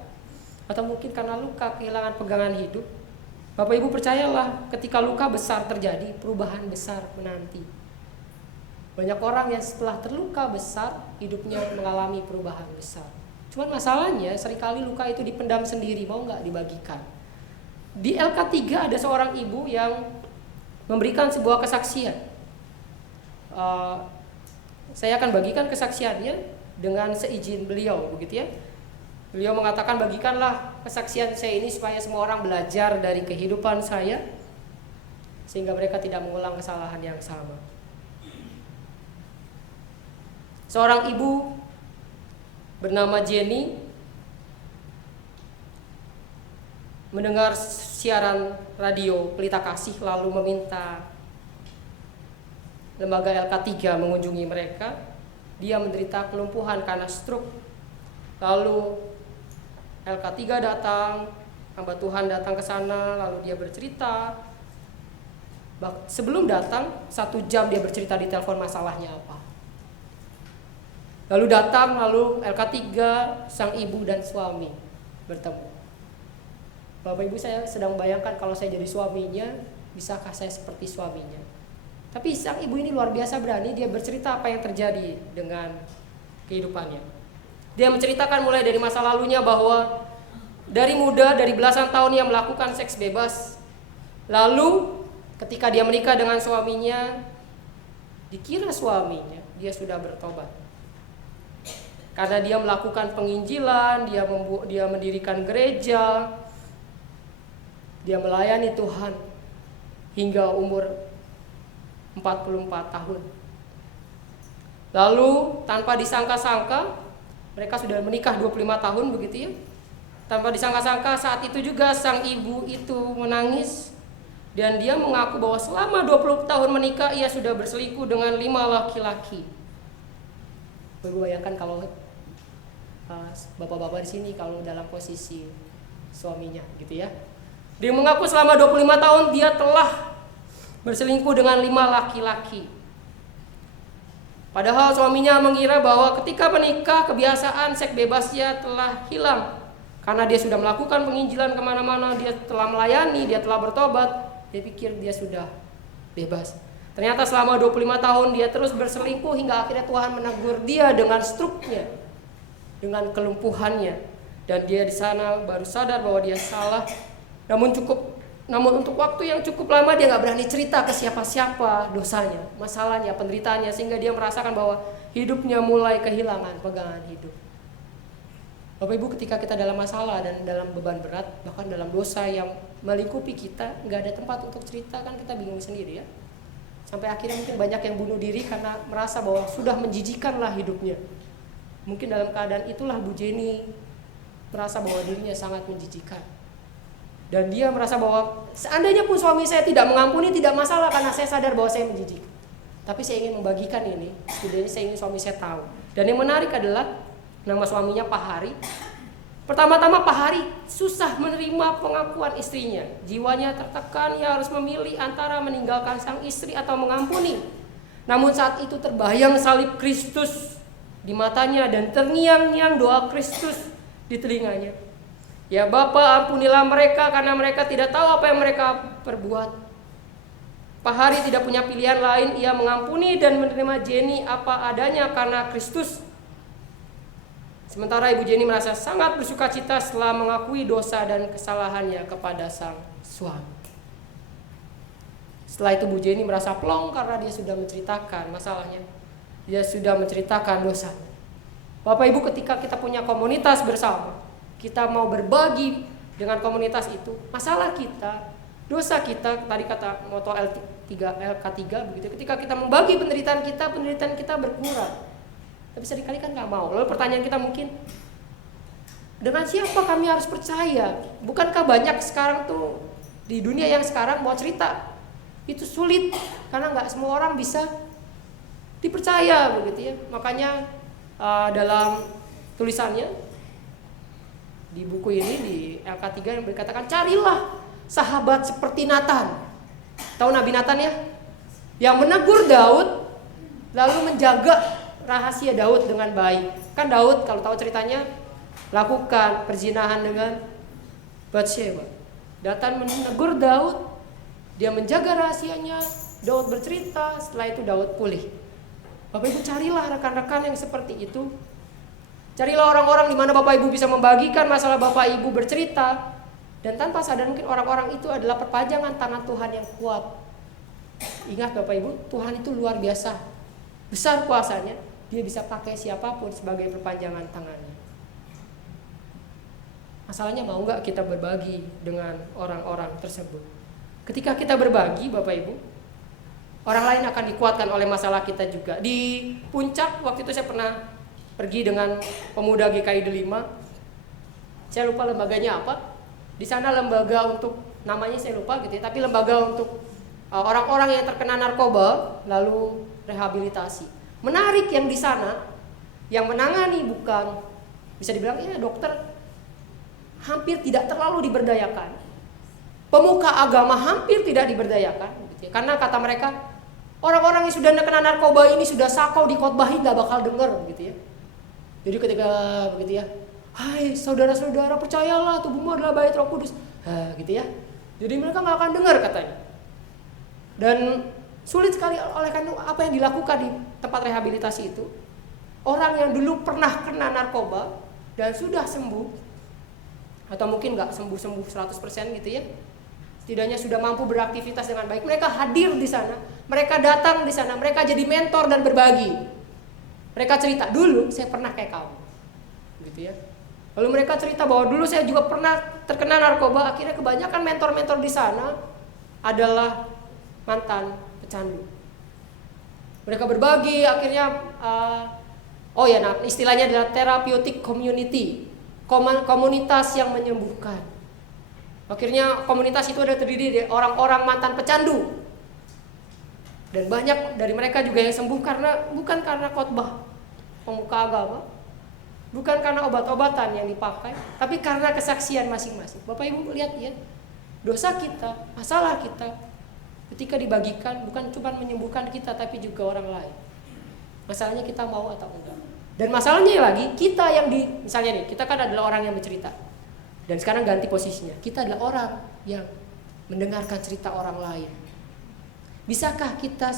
atau mungkin karena luka kehilangan pegangan hidup. Bapak Ibu percayalah, ketika luka besar terjadi, perubahan besar menanti. Banyak orang yang setelah terluka besar, hidupnya mengalami perubahan besar. Cuman masalahnya seringkali luka itu dipendam sendiri, mau nggak dibagikan. Di LK3 ada seorang ibu yang memberikan sebuah kesaksian. Saya akan bagikan kesaksiannya dengan seizin beliau, begitu ya. Beliau mengatakan, bagikanlah kesaksian saya ini supaya semua orang belajar dari kehidupan saya, sehingga mereka tidak mengulang kesalahan yang sama. Seorang ibu bernama Jenny mendengar siaran radio Pelita Kasih, lalu meminta lembaga LK3 mengunjungi mereka. Dia menderita kelumpuhan karena stroke. Lalu LK3 datang, hamba Tuhan datang ke sana, lalu dia bercerita. Sebelum datang, 1 jam dia bercerita di telepon masalahnya apa. Lalu datang, lalu LK3, sang ibu dan suami bertemu. Bapak Ibu, saya sedang bayangkan kalau saya jadi suaminya, bisakah saya seperti suaminya? Tapi sang ibu ini luar biasa berani, dia bercerita apa yang terjadi dengan kehidupannya. Dia menceritakan mulai dari masa lalunya bahwa dari muda, dari belasan tahun ia melakukan seks bebas. Lalu ketika dia menikah dengan suaminya, dikira suaminya dia sudah bertobat. Karena dia melakukan penginjilan, dia mendirikan gereja, dia melayani Tuhan hingga umur 44 tahun. Lalu tanpa disangka-sangka, mereka sudah menikah 25 tahun, begitu ya. Tanpa disangka-sangka, saat itu juga sang ibu itu menangis, dan dia mengaku bahwa selama 20 tahun menikah ia sudah berselingkuh dengan 5 laki-laki. Baru bayangkan kalau bapak-bapak di sini kalau dalam posisi suaminya, gitu ya. Dia mengaku selama 25 tahun dia telah berselingkuh dengan 5 laki-laki. Padahal suaminya mengira bahwa ketika menikah kebiasaan seks bebasnya telah hilang. Karena dia sudah melakukan penginjilan kemana-mana, dia telah melayani, dia telah bertobat. Dia pikir dia sudah bebas. Ternyata selama 25 tahun dia terus berselingkuh hingga akhirnya Tuhan menegur dia dengan struknya, dengan kelumpuhannya. Dan dia di sana baru sadar bahwa dia salah. Namun untuk waktu yang cukup lama dia nggak berani cerita ke siapa-siapa dosanya, masalahnya, penderitaannya, sehingga dia merasakan bahwa hidupnya mulai kehilangan pegangan hidup. Bapak Ibu, ketika kita dalam masalah dan dalam beban berat, bahkan dalam dosa yang melingkupi kita, nggak ada tempat untuk cerita, kan kita bingung sendiri ya. Sampai akhirnya mungkin banyak yang bunuh diri karena merasa bahwa sudah menjijikanlah hidupnya. Mungkin dalam keadaan itulah Bu Jenny merasa bahwa dirinya sangat menjijikan. Dan dia merasa bahwa seandainya pun suami saya tidak mengampuni, tidak masalah karena saya sadar bahwa saya menjijik. Tapi saya ingin membagikan ini, setidaknya saya ingin suami saya tahu. Dan yang menarik adalah nama suaminya Pak Hari. Pertama-tama Pak Hari susah menerima pengakuan istrinya. Jiwanya tertekan, ia harus memilih antara meninggalkan sang istri atau mengampuni. Namun saat itu terbayang salib Kristus di matanya dan terngiang-ngiang doa Kristus di telinganya. Ya Bapa, ampunilah mereka karena mereka tidak tahu apa yang mereka perbuat. Pak Hari tidak punya pilihan lain, ia mengampuni dan menerima Jenny apa adanya karena Kristus. Sementara Ibu Jenny merasa sangat bersukacita setelah mengakui dosa dan kesalahannya kepada sang suami. Setelah itu Bu Jenny merasa plong karena dia sudah menceritakan masalahnya. Dia sudah menceritakan dosanya. Bapak Ibu, ketika kita punya komunitas bersama, kita mau berbagi dengan komunitas itu, masalah kita, dosa kita, tadi kata moto LK3 begitu. Ketika kita membagi penderitaan kita berkurang. Tapi seringkali kan nggak mau. Lalu pertanyaan kita mungkin, dengan siapa kami harus percaya? Bukankah banyak sekarang tuh di dunia yang sekarang mau cerita? itu sulit karena nggak semua orang bisa dipercaya begitu ya. Makanya dalam tulisannya di buku ini di LK3 yang berkatakan carilah sahabat seperti Nathan. Tahu Nabi Nathan ya? Yang menegur Daud lalu menjaga rahasia Daud dengan baik. Kan Daud kalau tahu ceritanya lakukan perzinahan dengan Batsheba. Nathan menegur Daud, dia menjaga rahasianya. Daud bercerita, setelah itu Daud pulih. Bapak Ibu carilah rekan-rekan yang seperti itu. Carilah orang-orang di mana Bapak Ibu bisa membagikan masalah Bapak Ibu bercerita. Dan tanpa sadar mungkin orang-orang itu adalah perpanjangan tangan Tuhan yang kuat. Ingat Bapak Ibu, Tuhan itu luar biasa. Besar kuasanya, dia bisa pakai siapapun sebagai perpanjangan tangannya. Masalahnya mau nggak kita berbagi dengan orang-orang tersebut? Ketika kita berbagi Bapak Ibu, orang lain akan dikuatkan oleh masalah kita juga. Di puncak waktu itu saya pernah pergi dengan pemuda GKI Delima. Saya lupa lembaganya apa. Di sana lembaga untuk, namanya saya lupa gitu ya, tapi lembaga untuk orang-orang yang terkena narkoba lalu rehabilitasi. Menarik yang di sana yang menangani bukan, bisa dibilang ya dokter, hampir tidak terlalu diberdayakan. Pemuka agama hampir tidak diberdayakan gitu ya. Karena kata mereka orang-orang yang sudah kena narkoba ini sudah sakau dikotbahin gak bakal denger gitu ya. Jadi ketika begitu ya, hai saudara-saudara percayalah tubuhmu adalah bait Roh Kudus, gitu ya. Jadi mereka gak akan dengar katanya. Dan sulit sekali oleh karena apa yang dilakukan di tempat rehabilitasi itu. Orang yang dulu pernah kena narkoba dan sudah sembuh, atau mungkin gak sembuh-sembuh 100% gitu ya, setidaknya sudah mampu beraktivitas dengan baik. Mereka hadir di sana, mereka datang di sana, mereka jadi mentor dan berbagi. Mereka cerita, dulu saya pernah kayak kamu, gitu ya. Lalu mereka cerita bahwa dulu saya juga pernah terkena narkoba. Akhirnya kebanyakan mentor-mentor di sana adalah mantan pecandu. Mereka berbagi, akhirnya istilahnya adalah therapeutic community, komunitas yang menyembuhkan. Akhirnya komunitas itu ada terdiri dari orang-orang mantan pecandu. Dan banyak dari mereka juga yang sembuh bukan karena khotbah pemuka agama, bukan karena obat-obatan yang dipakai, tapi karena kesaksian masing-masing. Bapak Ibu lihat ya, dosa kita, masalah kita ketika dibagikan bukan cuma menyembuhkan kita tapi juga orang lain. Masalahnya kita mau atau enggak. Dan masalahnya lagi, kita yang misalnya nih, kita kan adalah orang yang bercerita. Dan sekarang ganti posisinya, kita adalah orang yang mendengarkan cerita orang lain. Bisakah kita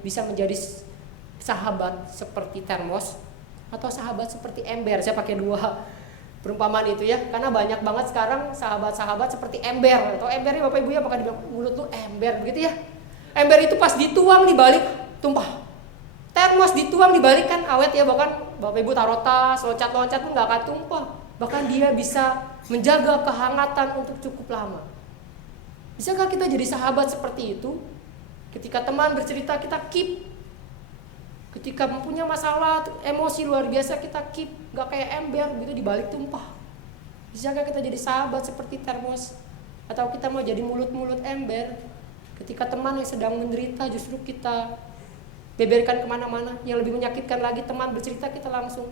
bisa menjadi sahabat seperti termos atau sahabat seperti ember? Saya pakai dua perumpamaan itu ya, karena banyak banget sekarang sahabat-sahabat seperti ember. Atau embernya Bapak Ibu ya, apakah dibilang mulut lu ember begitu ya? Ember itu pas dituang dibalik tumpah. Termos dituang dibalik kan awet ya, bahkan Bapak Ibu taruh tas, loncat-loncat pun nggak akan tumpah. Bahkan dia bisa menjaga kehangatan untuk cukup lama. Bisakah kita jadi sahabat seperti itu? Ketika teman bercerita kita keep. Ketika mempunyai masalah, emosi luar biasa kita keep. Gak kayak ember gitu dibalik tumpah. Bisakah kita jadi sahabat seperti termos? Atau kita mau jadi mulut-mulut ember? Ketika teman yang sedang menderita justru kita beberkan kemana-mana. Yang lebih menyakitkan lagi, teman bercerita kita langsung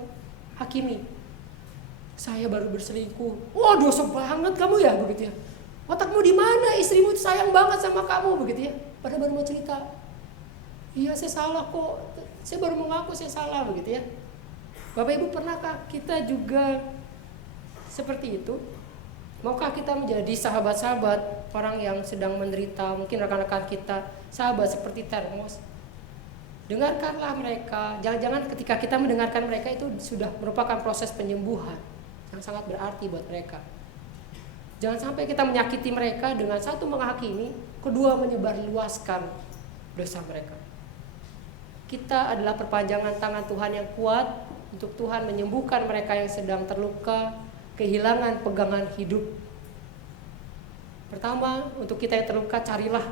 hakimi. Saya baru berselingkuh. Wah, dosa banget kamu ya begitu ya. Otakmu di mana? Istrimu sayang banget sama kamu begitu ya. Padahal baru mau cerita. Iya saya salah kok. Saya baru mengaku saya salah begitu ya. Bapak Ibu pernahkah kita juga seperti itu? Maukah kita menjadi sahabat-sahabat orang yang sedang menderita, mungkin rekan-rekan kita, sahabat seperti termos? Dengarkanlah mereka. Jangan-jangan ketika kita mendengarkan mereka itu sudah merupakan proses penyembuhan yang sangat berarti buat mereka. Jangan sampai kita menyakiti mereka dengan satu menghakimi, kedua menyebarluaskan dosa mereka. Kita adalah perpanjangan tangan Tuhan yang kuat untuk Tuhan menyembuhkan mereka yang sedang terluka, kehilangan pegangan hidup. Pertama, untuk kita yang terluka, carilah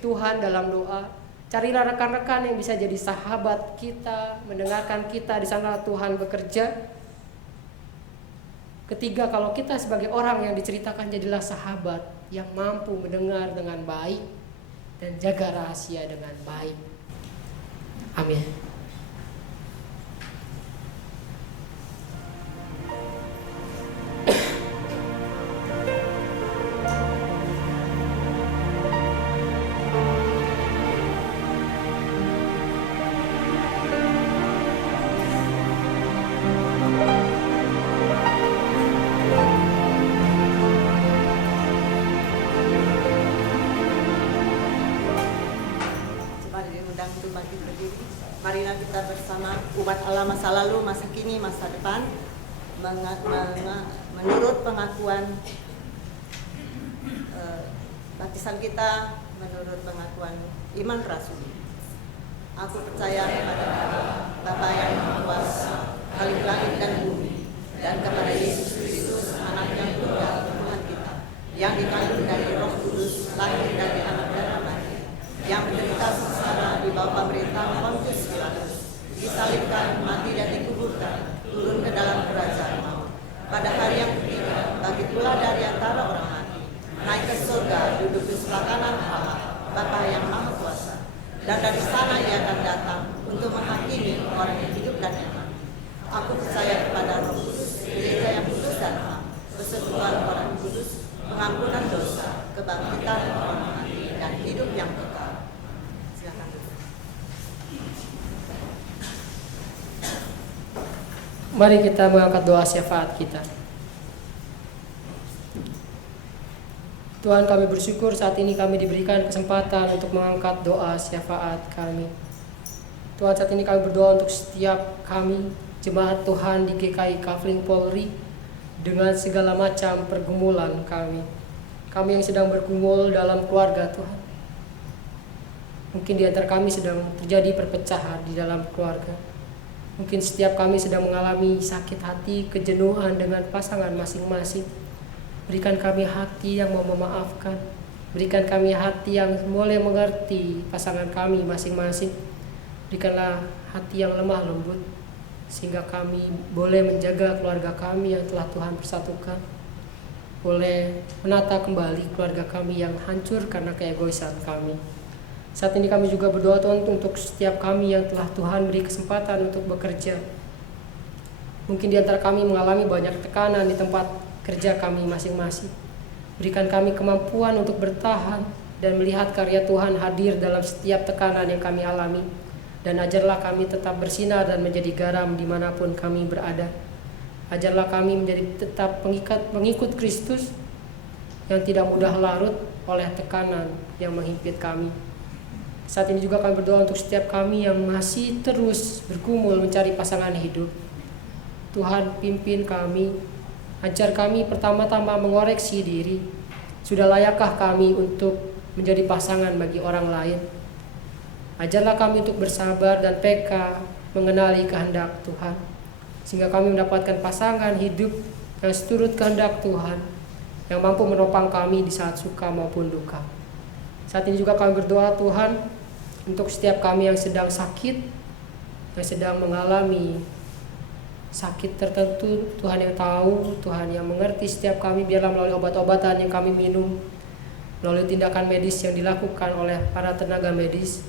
Tuhan dalam doa. Carilah rekan-rekan yang bisa jadi sahabat kita, mendengarkan kita, di sana Tuhan bekerja. Ketiga, kalau kita sebagai orang yang diceritakan, jadilah sahabat yang mampu mendengar dengan baik dan jaga rahasia dengan baik. Amin. Mari diundang untuk bangkit berdiri. Marilah kita bersama umat Allah masa lalu, masa kini, masa depan menurut pengakuan baptisan kita, menurut pengakuan iman rasuli. Aku percaya kepada Bapa yang Maha Kuasa, Khalik langit dan bumi, dan kepada Yesus Kristus, Anak yang tunggal Tuhan kita, yang dikandung dari Roh Kudus, lahir dari anak darah Maria, yang menderita sengsara di bawah pemerintahan Pontius Pilatus, disalibkan, mati dan dikuburkan, turun ke dalam kerajaan maut. Pada hari yang ketiga, bangkit pula dari antara orang mati, naik ke surga, duduk di sebelah kanan Allah, Bapa yang Maha Kuasa. Dan dari sana ia akan datang untuk menghakimi orang yang hidup dan yang mati. Aku percaya kepada Roh Kudus, Gereja yang kudus dan am, persekutuan orang kudus, pengampunan dosa, kebangkitan orang mati, dan hidup yang kekal. Silakan duduk. Mari kita mengangkat doa syafaat kita. Tuhan, kami bersyukur saat ini kami diberikan kesempatan untuk mengangkat doa syafaat kami. Tuhan, saat ini kami berdoa untuk setiap kami, jemaat Tuhan di GKI Kafling Polri, dengan segala macam pergumulan kami. Kami yang sedang bergumul dalam keluarga Tuhan. Mungkin di antara kami sedang terjadi perpecahan di dalam keluarga. Mungkin setiap kami sedang mengalami sakit hati, kejenuhan dengan pasangan masing-masing. Berikan kami hati yang mau memaafkan. Berikan kami hati yang boleh mengerti pasangan kami masing-masing. Berikanlah hati yang lemah lembut, sehingga kami boleh menjaga keluarga kami yang telah Tuhan persatukan. Boleh menata kembali keluarga kami yang hancur karena keegoisan kami. Saat ini kami juga berdoa Tuhan untuk setiap kami yang telah Tuhan beri kesempatan untuk bekerja. Mungkin di antara kami mengalami banyak tekanan di tempat kerja kami masing-masing. Berikan kami kemampuan untuk bertahan dan melihat karya Tuhan hadir dalam setiap tekanan yang kami alami. Dan ajarlah kami tetap bersinar dan menjadi garam dimanapun kami berada. Ajarlah kami menjadi tetap pengikut Kristus yang tidak mudah larut oleh tekanan yang menghimpit kami. Saat ini juga kami berdoa untuk setiap kami yang masih terus bergumul mencari pasangan hidup. Tuhan, pimpin kami. Ajar kami pertama-tama mengoreksi diri. Sudah layakkah kami untuk menjadi pasangan bagi orang lain? Ajarlah kami untuk bersabar dan peka mengenali kehendak Tuhan, sehingga kami mendapatkan pasangan hidup yang seturut kehendak Tuhan, yang mampu menopang kami di saat suka maupun duka. Saat ini juga kami berdoa Tuhan untuk setiap kami yang sedang sakit, yang sedang mengalami sakit tertentu. Tuhan yang tahu, Tuhan yang mengerti setiap kami. Biarlah melalui obat-obatan yang kami minum, melalui tindakan medis yang dilakukan oleh para tenaga medis,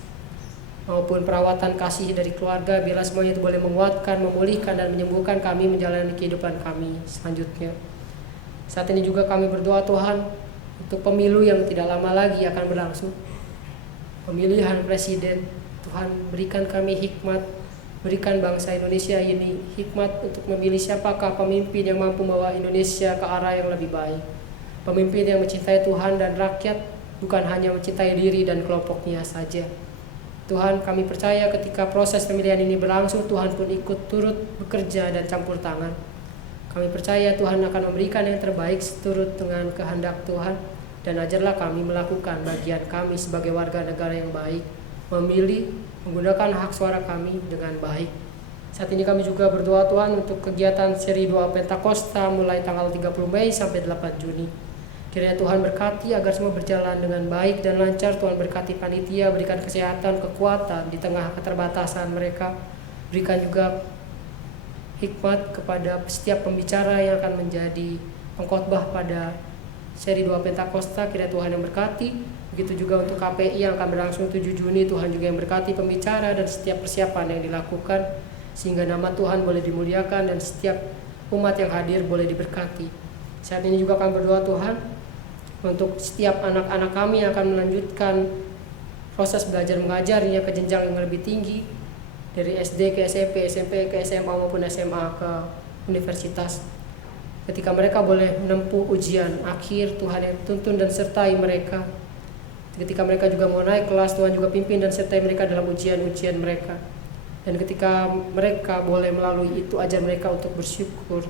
maupun perawatan kasih dari keluarga, biarlah semuanya itu boleh menguatkan, memulihkan, dan menyembuhkan kami menjalani kehidupan kami selanjutnya. Saat ini juga kami berdoa Tuhan untuk pemilu yang tidak lama lagi akan berlangsung, pemilihan presiden. Tuhan, berikan kami hikmat, berikan bangsa Indonesia ini hikmat untuk memilih siapakah pemimpin yang mampu membawa Indonesia ke arah yang lebih baik. Pemimpin yang mencintai Tuhan dan rakyat, bukan hanya mencintai diri dan kelompoknya saja. Tuhan, kami percaya ketika proses pemilihan ini berlangsung, Tuhan pun ikut turut bekerja dan campur tangan. Kami percaya Tuhan akan memberikan yang terbaik seturut dengan kehendak Tuhan. Dan ajarlah kami melakukan bagian kami sebagai warga negara yang baik, memilih, menggunakan hak suara kami dengan baik. Saat ini kami juga berdoa Tuhan untuk kegiatan seri doa Pentakosta mulai tanggal 30 Mei sampai 8 Juni. Kiranya Tuhan berkati agar semua berjalan dengan baik dan lancar. Tuhan berkati panitia, berikan kesehatan, kekuatan di tengah keterbatasan mereka. Berikan juga hikmat kepada setiap pembicara yang akan menjadi pengkhotbah pada seri 2 Pentakosta, kiranya Tuhan yang berkati. Begitu juga untuk KPI yang akan berlangsung 7 Juni, Tuhan juga yang berkati pembicara dan setiap persiapan yang dilakukan, sehingga nama Tuhan boleh dimuliakan dan setiap umat yang hadir boleh diberkati. Saat ini juga kami berdoa Tuhan untuk setiap anak-anak kami yang akan melanjutkan proses belajar mengajarnya ke jenjang yang lebih tinggi, dari SD ke SMP, SMP ke SMA maupun SMA ke universitas. Ketika mereka boleh menempuh ujian akhir, Tuhan yang tuntun dan sertai mereka. Ketika mereka juga mau naik kelas, Tuhan juga pimpin dan sertai mereka dalam ujian-ujian mereka. Dan ketika mereka boleh melalui itu, ajar mereka untuk bersyukur,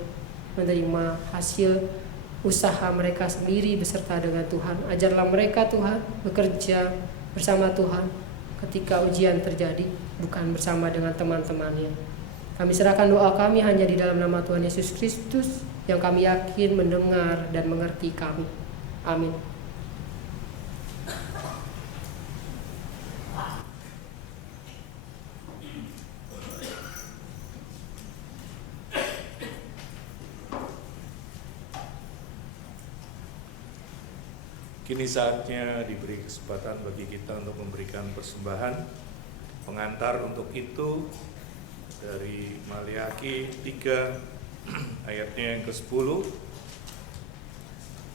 menerima hasil usaha mereka sendiri beserta dengan Tuhan. Ajarlah mereka Tuhan bekerja bersama Tuhan ketika ujian terjadi, bukan bersama dengan teman-temannya. Kami serahkan doa kami hanya di dalam nama Tuhan Yesus Kristus yang kami yakin mendengar dan mengerti kami. Amin. Kini saatnya diberi kesempatan bagi kita untuk memberikan persembahan. Pengantar untuk itu dari Maliaki 3 ayatnya yang ke-10.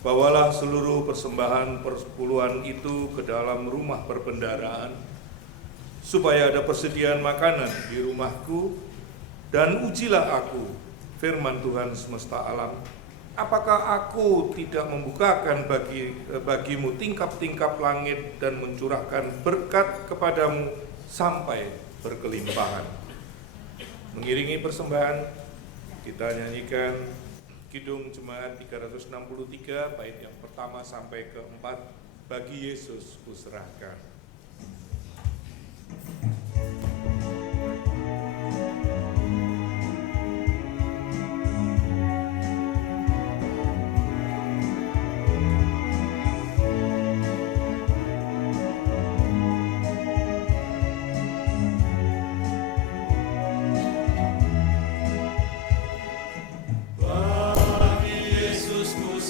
Bawalah seluruh persembahan persepuluhan itu ke dalam rumah perbendaharaan, supaya ada persediaan makanan di rumahku, dan ujilah aku, firman Tuhan semesta alam, apakah aku tidak membukakan bagimu tingkap-tingkap langit dan mencurahkan berkat kepadamu sampai berkelimpahan. Mengiringi persembahan, kita nyanyikan Kidung Jemaat 363, bait yang pertama sampai ke-4, bagi Yesus kuserahkan.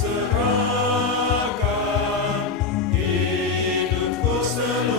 Serahkan hidupku selalu.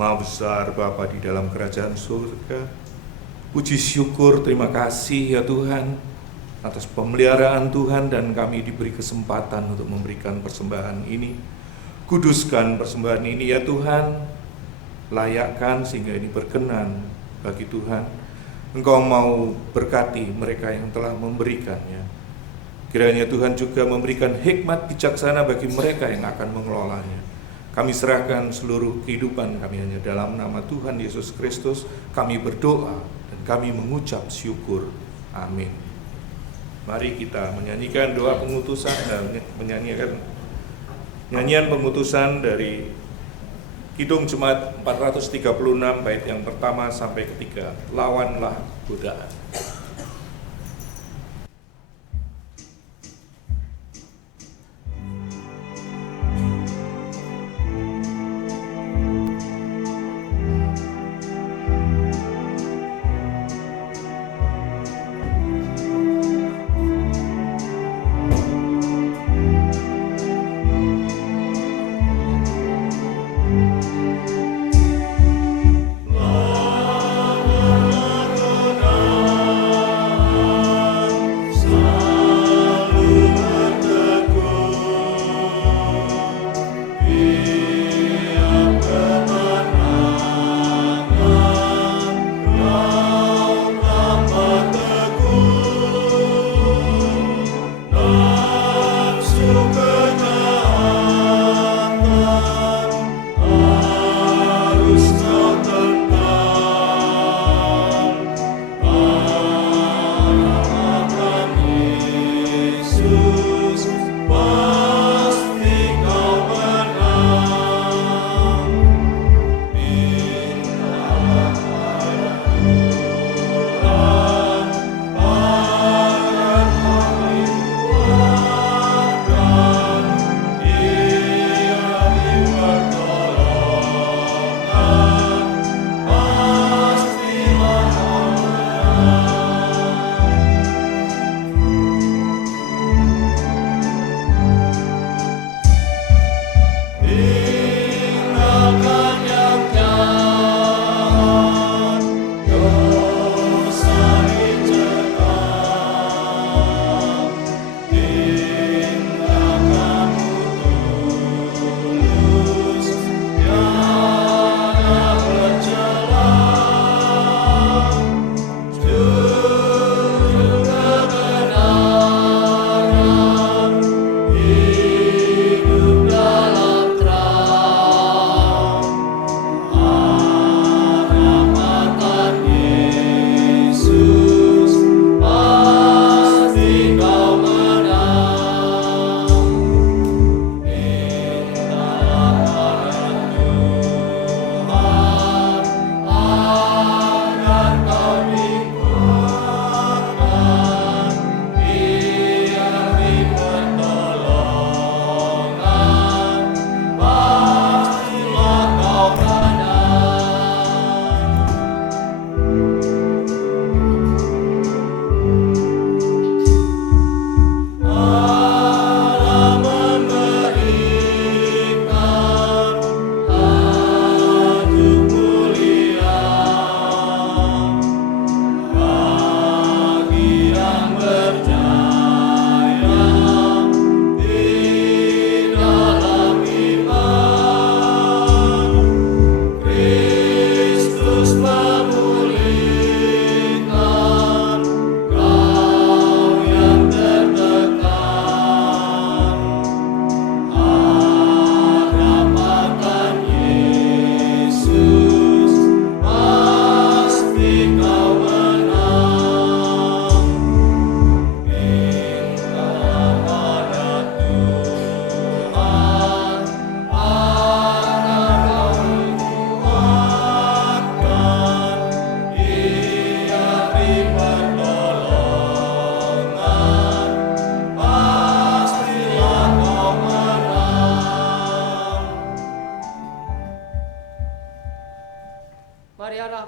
Maha besar Bapa di dalam kerajaan surga, puji syukur terima kasih ya Tuhan atas pemeliharaan Tuhan, dan kami diberi kesempatan untuk memberikan persembahan ini. Kuduskan persembahan ini ya Tuhan, layakkan sehingga ini berkenan bagi Tuhan. Engkau mau berkati mereka yang telah memberikannya. Kiranya Tuhan juga memberikan hikmat bijaksana bagi mereka yang akan mengelolanya. Kami serahkan seluruh kehidupan kami hanya dalam nama Tuhan Yesus Kristus. Kami berdoa dan kami mengucap syukur. Amin. Mari kita menyanyikan doa pengutusan dan menyanyikan nyanyian pengutusan dari Kidung Jemaat 436 bait yang pertama sampai ketiga. Lawanlah godaan.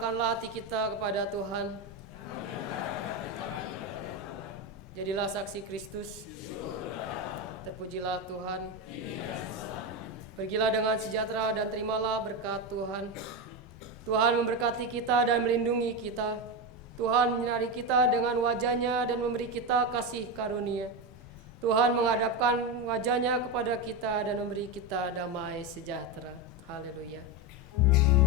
arahkanlah hati kita kepada Tuhan. Jadilah saksi Kristus. Terpujilah Tuhan. Pergilah dengan sejahtera dan terimalah berkat Tuhan. Tuhan memberkati kita dan melindungi kita. Tuhan menyinari kita dengan wajah-Nya dan memberi kita kasih karunia. Tuhan menghadapkan wajah-Nya kepada kita dan memberi kita damai sejahtera. Haleluya. Haleluya.